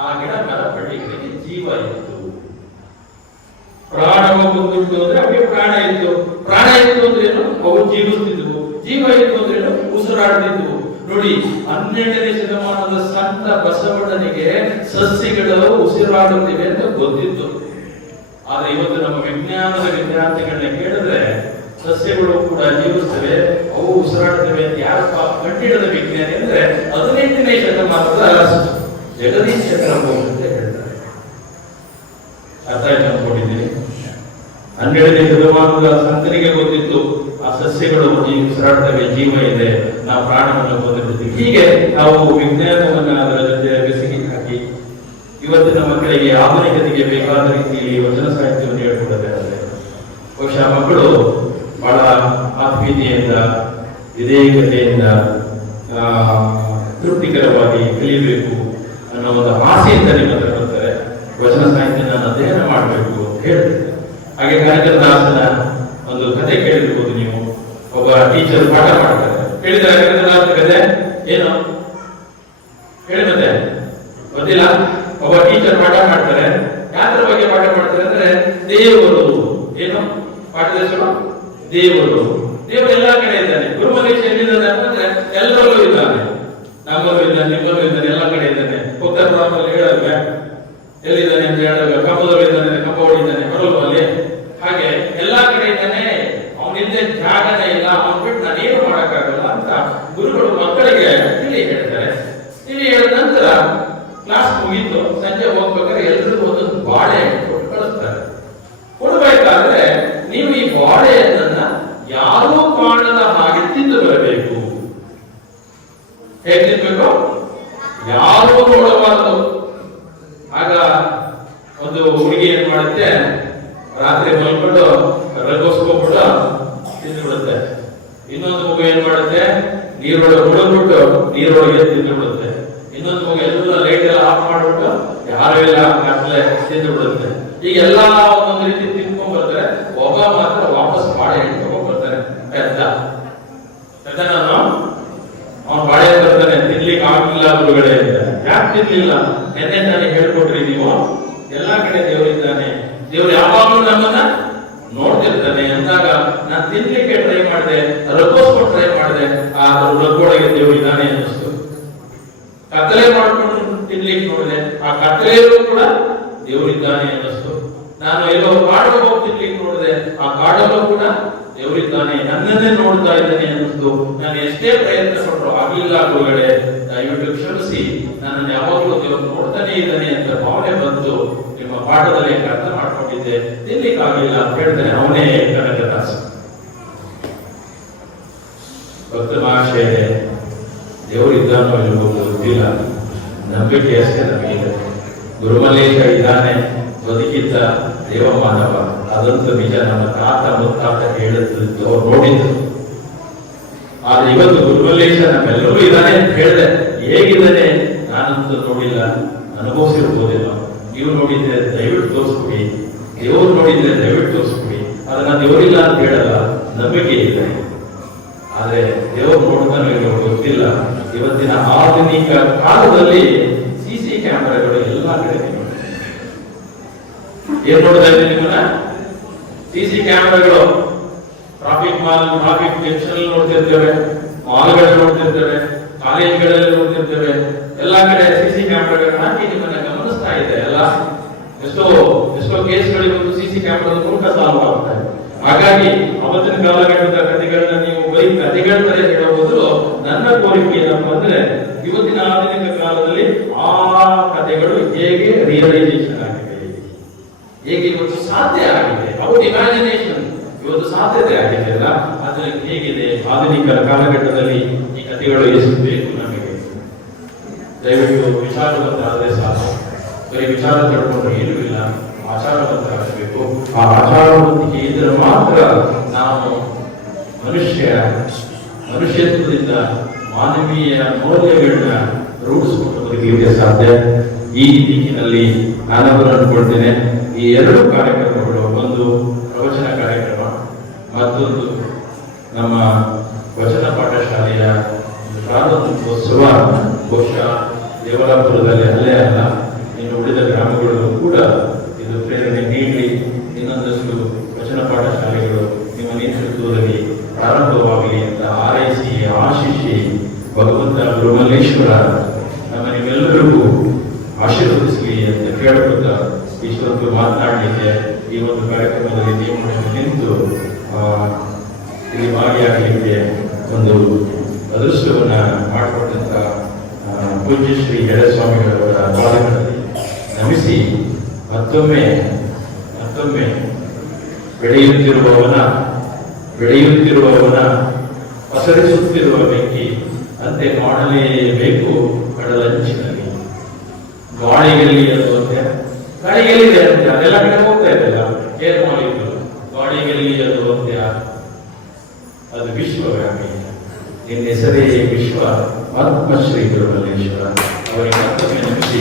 ಆ ಗಿಡ ಮರ ಬಳ್ಳಿಗಳಿಗೆ ಜೀವ ಇತ್ತು. ಪ್ರಾಣವ ಕೊಂದುಂಟು ಅಂದ್ರೆ ಅವರಿಗೆ ಪ್ರಾಣ ಇತ್ತು. ಪ್ರಾಣ ಇತ್ತು ಅಂದ್ರೆ ಏನು? ಅವು ಜೀವಿಸ್ತಿದ್ವು. ಜೀವ ಇತ್ತು ಅಂದ್ರೆ ಏನು? ಉಸಿರಾಡ್ತಿದ್ವು. ನೋಡಿ, 12ನೇ ಶತಮಾನದ ಸಂತ ಬಸವಣ್ಣನಿಗೆ ಸಸ್ಯಗಳು ಉಸಿರಾಡುತ್ತಿವೆ ಅಂತ ಗೊತ್ತಿತ್ತು. ಆದ್ರೆ ಇವತ್ತು ನಮ್ಮ ವಿಜ್ಞಾನದ ವಿದ್ಯಾರ್ಥಿಗಳನ್ನ ಕೇಳಿದ್ರೆ ಸಸ್ಯಗಳು ಕೂಡ ಜೀವಿಸ್ತವೆ, ಅವು ಉಸಿರಾಡುತ್ತವೆ ಅಂತ ಯಾರಪ್ಪ ಕಂಡಿಡದ ವಿಜ್ಞಾನಿ ಅಂದ್ರೆ 18ನೇ ಶತಮಾನದ ಜಗದೀಶ್ ಚಂದ್ರಬೋಸ್ ಅಂತ ಹೇಳ್ತಾರೆ. ಅರ್ಥ ಆಯ್ತು ಅನ್ಕೊಂಡಿದ್ದೀನಿ. 12ನೇ ಶತಮಾನದ ಸಂತನಿಗೆ ಗೊತ್ತಿತ್ತು ಆ ಸಸ್ಯಗಳು ಉಸಿರಾಡ್ತವೆ, ಜೀವ ಇದೆ, ನಾವು ಪ್ರಾಣವನ್ನು ಹೊಂದಿರ್ತೀವಿ. ಹೀಗೆ ನಾವು ವಿಜ್ಞಾನವನ್ನ ಅದರ ಜೊತೆ ಬೆಸಗಿ ಹಾಕಿ ಇವತ್ತಿನ ಮಕ್ಕಳಿಗೆ ಆಧುನಿಕತೆಗೆ ಬೇಕಾದ ರೀತಿಯಲ್ಲಿ ವಚನ ಸಾಹಿತ್ಯವನ್ನು ಹೇಳ್ಕೊಡಬೇಕಾದ್ರೆ ಬಹುಶಃ ಮಕ್ಕಳು ಬಹಳ ಆತ್ಮೀಯತೆಯಿಂದ ವಿಧೇಯಕತೆಯಿಂದ ತೃಪ್ತಿಕರವಾಗಿ ಕಲಿಯಬೇಕು ಅನ್ನೋ ಒಂದು ಆಸೆಯಿಂದ ನಿಮ್ಮ ಹತ್ರ ಬರ್ತಾರೆ. ವಚನ ಸಾಹಿತ್ಯ ನಾನು ಅಧ್ಯಯನ ಮಾಡಬೇಕು ಅಂತ ಹೇಳ್ತಾರೆ. ಹಾಗೆ ಕನಕದಾಸನ ಒಂದು ಕಥೆ ಕೇಳಿರ್ಬೋದು ನೀವು. ಒಬ್ಬ ಟೀಚರ್ ಪಾಠ ಮಾಡ್ತಾರೆ. ಹೇಳಿದ್ರೆ ಕನಕದಾಸನ ಕಥೆ ಏನು ಹೇಳಿ? ಮತ್ತೆ ಗೊತ್ತಿಲ್ಲ. ಒಬ್ಬ ಟೀಚರ್ ಪಾಠ ಮಾಡ್ತಾರೆ. ಯಾತ್ರ ಬಗ್ಗೆ ಪಾಠ ಮಾಡ್ತಾರೆ ಅಂದ್ರೆ ದೇವರು ಏನು ಪಾಠದ ಹೆಸರು? ದೇವರು. ದೇವರು ಎಲ್ಲಾ ಕಡೆ ಇದ್ದಾನೆ. ಗುರುಮಲೇಶ್ ಎಲ್ಲಿದ್ದಾನೆ ಅಂತಂದ್ರೆ ಎಲ್ಲರಲ್ಲೂ ಇದ್ದಾನೆ. ನಮ್ಮಲ್ಲೂ ಇದ್ದಾನೆ, ನಿಮ್ಮಲ್ಲೂ ಇದ್ದಾನೆ, ಎಲ್ಲಾ ಕಡೆ ಇದ್ದಾನೆ. ಉತ್ತರ ಹೇಳಿದ್ರೆ ಎಲ್ಲಿದ್ದಾನೆ ಅಂತ ಹೇಳಿದಾಗ ಕಂಬದಲ್ಲಿ ಇದ್ದಾನೆ, ಕಂಬ ಹೊಡಿದ್ದಾನೆ, ಬರಲ್ವಲ್ಲಿ. ಹಾಗೆ ಎಲ್ಲಾ ಕಡೆ ಇದ್ದಾನೆ. ಅವನಿಂದ ಜಾಗನೇ ಇಲ್ಲ, ಅವನ್ ಬಿಟ್ಟು ನಾನೇನು ಮಾಡಕ್ಕಾಗಲ್ಲ ಅಂತ ಗುರುಗಳು ಮಕ್ಕಳಿಗೆ ತಿಳಿ ಹೇಳ್ತಾರೆ. ತಿಳಿ ಹೇಳಿದ ನಂತರ ಕ್ಲಾಸ್ ಮುಗಿತು. ಸಂಜೆ ಹೋಗ್ಬೇಕಾದ್ರೆ ಎಲ್ರಿಗೂ ಒಂದೊಂದು ಬಾಳೆ ಕೊಟ್ಟು ಕಳಿಸ್ತಾರೆ. ಕೊಡ್ಬೇಕಾದ್ರೆ ನೀವು ಈ ಬಾಳೆಯನ್ನ ಯಾರೂ ಕಾಣದ ಹಾಗೆ ತಿಂದು ಬರಬೇಕು. ಹೇಗೆ ತಿನ್ಬೇಕು? ಯಾರೂ ನೋಡಬಾರದು. ಆಗ ಒಂದು ಹುಡುಗಿ ಏನ್ ಮಾಡುತ್ತೆ, ರಾತ್ರಿ ಮಲ್ಕೊಂಡು ರಗೋಸ್ಕೊಂಡ್ಬಿಟ್ಟು ತಿಂದು ಬಿಡುತ್ತೆ. ಇನ್ನೊಂದು ಮಗು ಏನ್ ಮಾಡುತ್ತೆ, ನೀರೊಳಗೆ ಮುಳುಗ್ಬಿಟ್ಟು ನೀರೊಳಗೆ ತಿಂದು ಬಿಡುತ್ತೆ. ಇನ್ನೊಂದು ಮಗು ಎಲ್ಲ ಲೈಟ್ ಎಲ್ಲ ಆಫ್ ಮಾಡ್ಬಿಟ್ಟು ಯಾರು ಇಲ್ಲ ಅಲ್ಲೇ ತಿಂದು ಬಿಡುತ್ತೆ. ಈಗ ಎಲ್ಲಾ ಒಂದೊಂದು ರೀತಿ ತಿನ್ಕೊಂಡ್ ಬರ್ತಾರೆ. ಒಬ್ಬ ಮಾತ್ರ ವಾಪಸ್ ಬಾಳೆ ತಗೊಂಡ್ ಬರ್ತಾರೆ. ತಿನ್ಲಿಲ್ಲ? ನೆನ್ನೆ ತಾನೇ ಹೇಳ್ಕೊಟ್ರಿ ನೀವು, ಎಲ್ಲಾ ಕಡೆ ದೇವರಿದ್ದಾನೆ, ದೇವರು ಯಾವಾಗಲೂ ನಮ್ಮನ್ನ ನೋಡ್ತಿರ್ತಾನೆ ಅಂದಾಗ ನಾನು ತಿನ್ಲಿಕ್ಕೆ ಟ್ರೈ ಮಾಡಿದೆ, ರಘೋಸ್ಕೊಂಡು ಟ್ರೈ ಮಾಡಿದೆ, ಆ ರಘೊಳಗೆ ದೇವರಿದ್ದಾನೆ ಅನ್ನಿಸ್ತು. ಕತ್ತಲೆ ಮಾಡ್ಕೊಂಡು ತಿನ್ಲಿಕ್ಕೆ ನೋಡಿದೆ, ಆ ಕತ್ತಲೆಯಲ್ಲೂ ಕೂಡ ದೇವರಿದ್ದಾನೆ ಅನ್ನಿಸ್ತು. ನಾನು ಎಲ್ಲೋ ಕಾಡು ಹೋಗಿ ತಿನ್ಲಿಕ್ಕೆ ನೋಡಿದೆ, ಆ ಕಾಡಲ್ಲೂ ಕೂಡ ದೇವರಿದ್ದಾನೆ, ನನ್ನನ್ನೇ ನೋಡ್ತಾ ಇದ್ದಾನೆ ಅನ್ನಿಸ್ತು. ನಾನು ಎಷ್ಟೇ ಪ್ರಯತ್ನ ಪಟ್ಟರು ಆಗ್ಲಿಲ್ಲ ಗುರುಗಳೇ, ದಯವಿಟ್ಟು ಕ್ಷಮಿಸಿ, ನನ್ನನ್ನು ಯಾವಾಗಲೂ ದೇವರು ನೋಡ್ತಾನೆ ಇದ್ದಾನೆ ಅಂತ ಭಾವನೆ ಬಂತು. ನಿಮ್ಮ ಪಾಠದಲ್ಲಿ ಅರ್ಥ ಮಾಡ್ಕೊಂಡಿದ್ದೆ, ತಿನ್ಲಿಕ್ಕಾಗಲಿಲ್ಲ ಅಂತ ಹೇಳ್ತಾನೆ. ಅವನೇ ಕನಕದಾಸ. ಭಕ್ತ ಮಹಾಶಯ, ದೇವರಿದ್ದಾನೋ ಇಲ್ಲವೋ ಗೊತ್ತಿಲ್ಲ, ನಂಬಿಕೆ ಅಷ್ಟೇ ನಮಗಿದೆ. ಗುರುಮಲ್ಲೇಶ ಇದ್ದಾನೆ, ಬದುಕಿದ್ದ ದೇವಮಾನವ, ಅದಂತೂ ನಿಜ. ನಮ್ಮ ತಾತ ಮುತ್ತಾತ ಹೇಳಿದ್ದು ಅವ್ರು ನೋಡಿದ್ರು. ಆದ್ರೆ ಇವತ್ತು ಗುರುಮಲ್ಲೇಶ ನಮ್ಮೆಲ್ಲರೂ ಇದ್ದಾನೆ ಅಂತ ಹೇಳಿದೆ. ಹೇಗಿದ್ದಾನೆ ನಾನಂತೂ ನೋಡಿಲ್ಲ, ಅನುಭವಿಸಿರ್ಬೋದಿಲ್ಲ. ನೀವು ನೋಡಿದ್ರೆ ದಯವಿಟ್ಟು ತೋರಿಸ್ಬಿಡಿ, ದೇವರು ನೋಡಿದ್ರೆ ದಯವಿಟ್ಟು ತೋರಿಸ್ಬಿಡಿ. ಅದನ್ನ ದೇವರಿಲ್ಲ ಅಂತ ಹೇಳಲ್ಲ, ನಂಬಿಕೆ ಇದೆ. ಆದ್ರೆ ದೇವರು ನೋಡ್ತಾನೋ ಇರೋ ಗೊತ್ತಿಲ್ಲ. ಇವತ್ತಿನ ಆಧುನಿಕ ಕಾಲದಲ್ಲಿ ಸಿಸಿ ಕ್ಯಾಮೆರಾಗಳು ಎಲ್ಲಾ ಕಡೆ ಏನ್ ನೋಡ್ತಾ ಇದ್ದೀವಿ ನಿಮ್ಮನ್ನ? ಸಿಸಿ ಕ್ಯಾಮೆರಾಗಳು. ಟ್ರಾಫಿಕ್ ಜಂಕ್ಷನ್ ನೋಡ್ತಿರ್ತೇವೆ, ಮಾಲ್ಗಳಲ್ಲಿ ನೋಡ್ತಿರ್ತೇವೆ, ಕಾಲೇಜ್ಗಳಲ್ಲಿ ನೋಡ್ತಿರ್ತೇವೆ, ಎಲ್ಲಾ ಕಡೆ ಸಿಸಿ ಕ್ಯಾಮೆರಾಗಳನ್ನ ಹಾಕಿ ನಿಮ್ಮನ್ನ ಗಮನಿಸ್ತಾ ಇದೆ. ಎಲ್ಲ ಎಷ್ಟೋ ಕೇಸ್ಗಳಿಗೆ ಒಂದು ಸಿಸಿ ಕ್ಯಾಮೆರಾದ ಮೂಲಕ ಸಾಲ್ವ್ ಆಗ್ತಾ ಇದೆ. ಹಾಗಾಗಿ ಅವತ್ತಿನ ಕಾಲಘಟ್ಟದ ಕಥೆಗಳನ್ನ ನೀವು ಬರೀ ಕಥೆಗಳ ತರ ಹೇಳಬಹುದು. ನನ್ನ ಕೋರಿಕೆ ಏನಪ್ಪ ಅಂದ್ರೆ, ಇವತ್ತಿನ ಆಧುನಿಕ ಕಾಲದಲ್ಲಿ ಆ ಕಥೆಗಳು ಹೇಗೆ ರಿಯಲೈಸೇಷನ್ ಆಗಿದೆ, ಹೇಗೆ ಇವತ್ತು ಸಾಧ್ಯ ಆಗಿದೆ, ಔಟ್ ಇಮ್ಯಾಜಿನೇಷನ್ ಇವತ್ತು ಸಾಧ್ಯತೆ ಆಗಿದೆ ಅಲ್ಲ, ಅದರಲ್ಲಿ ಹೇಗಿದೆ ಆಧುನಿಕ ಕಾಲಘಟ್ಟದಲ್ಲಿ ಈ ಕಥೆಗಳು ಎಷ್ಟು ಬೇಕು ನಮಗೆ. ದಯವಿಟ್ಟು ವಿಚಾರವಂತರಾದರೆ ಸಾಕು. ಬರೀ ವಿಚಾರ ತಿಳ್ಕೊಂಡ್ರೆ ಏನೂ ಇಲ್ಲ, ಆಚಾರವಂತರಾಗಬೇಕು. ಆ ಆಚಾರವಂತಿಕೆ ಇದ್ರೆ ಮಾತ್ರ ನಾವು ಮನುಷ್ಯತ್ವದಿಂದ ಮಾನವೀಯ ಮೌಲ್ಯಗಳನ್ನ ರೂಢಿಸಿಕೊಂಡು ಬದುಕಲಿಕ್ಕೆ ಸಾಧ್ಯ. ಈ ದಿಕ್ಕಿನಲ್ಲಿ ನಾನವರು ಅನ್ಕೊಳ್ತೇನೆ. ಈ ಎರಡು ಕಾರ್ಯಕ್ರಮಗಳು, ಒಂದು ಪ್ರವಚನ ಕಾರ್ಯಕ್ರಮ, ಮತ್ತೊಂದು ನಮ್ಮ ವಚನ ಪಾಠಶಾಲೆಯ ಪ್ರಾರಂಭೋತ್ಸವ, ಬಹುಶಃ ದೇವರಾಪುರದಲ್ಲಿ ಅಲ್ಲೇ ಅಲ್ಲ, ಇನ್ನು ಉಳಿದ ಗ್ರಾಮಗಳಲ್ಲೂ ಕೂಡ ಇದು ಪ್ರೇರಣೆ ನೀಡಿ ಇನ್ನೊಂದಷ್ಟು ವಚನ ಪಾಠಶಾಲೆಗಳು ನಿಮ್ಮ ನೇತೃತ್ವದಲ್ಲಿ ಪ್ರಾರಂಭವಾಗಲಿ ಅಂತ ಆರೈಸಿ ಆಶಿಸಿ ಭಗವಂತ ಗುರುಮಲ್ಲೇಶ್ವರ ನಮ್ಮ ನಿಮ್ಮೆಲ್ಲರಿಗೂ ಆಶೀರ್ವದಿಸಲಿ ಅಂತ ಕೇಳ್ಕೊತಾ ಇಷ್ಟೊಂದು ಮಾತನಾಡಲಿಕ್ಕೆ ಈ ಒಂದು ಕಾರ್ಯಕ್ರಮದಲ್ಲಿ ನೀವು ನಿಂತು ಇಲ್ಲಿ ಭಾಗಿಯಾಗಲಿಕ್ಕೆ ಒಂದು ಅದೃಷ್ಟವನ್ನ ಮಾಡಿಕೊಟ್ಟಂತ ಪೂಜ್ಯ ಶ್ರೀ ಹೆರಸ್ವಾಮಿಗಳವರ ಪಾದಗಳಲ್ಲಿ ನಮಿಸಿ ಮತ್ತೊಮ್ಮೆ ಬೆಳೆಯುತ್ತಿರುವವನ ಪಸರಿಸುತ್ತಿರುವ ಬೆಂಕಿ ಅಂತೆ ಮಾಡಲೇಬೇಕು ಕಡಲಂಚಿನಲ್ಲಿ. ಗಾಳಿಗೆಲ್ಲಿ ಅನ್ನುವಂತೆ, ಗಾಳಿಗೆಲ್ಲಿದೆ ಅಂತೆ, ಅದೆಲ್ಲ ಕಡೆ ಹೋಗ್ತಾ ಇದೆಯಲ್ಲ, ಏರ್ ಮಾಲಿಕ್ಯೂಲ್. ಗಾಳಿಗೆಲ್ಲಿ ಅನ್ನುವಂತೆ ಅದು ವಿಶ್ವವ್ಯಾಪಿ. ನಿನ್ನ ಹೆಸರೇ ವಿಶ್ವ. ಆತ್ಮಶ್ರೀ ಗುರುಮಲ್ಲೇಶ್ವರ ಅವರಿಗೆ ಮತ್ತೊಮ್ಮೆ ನಮಿಸಿ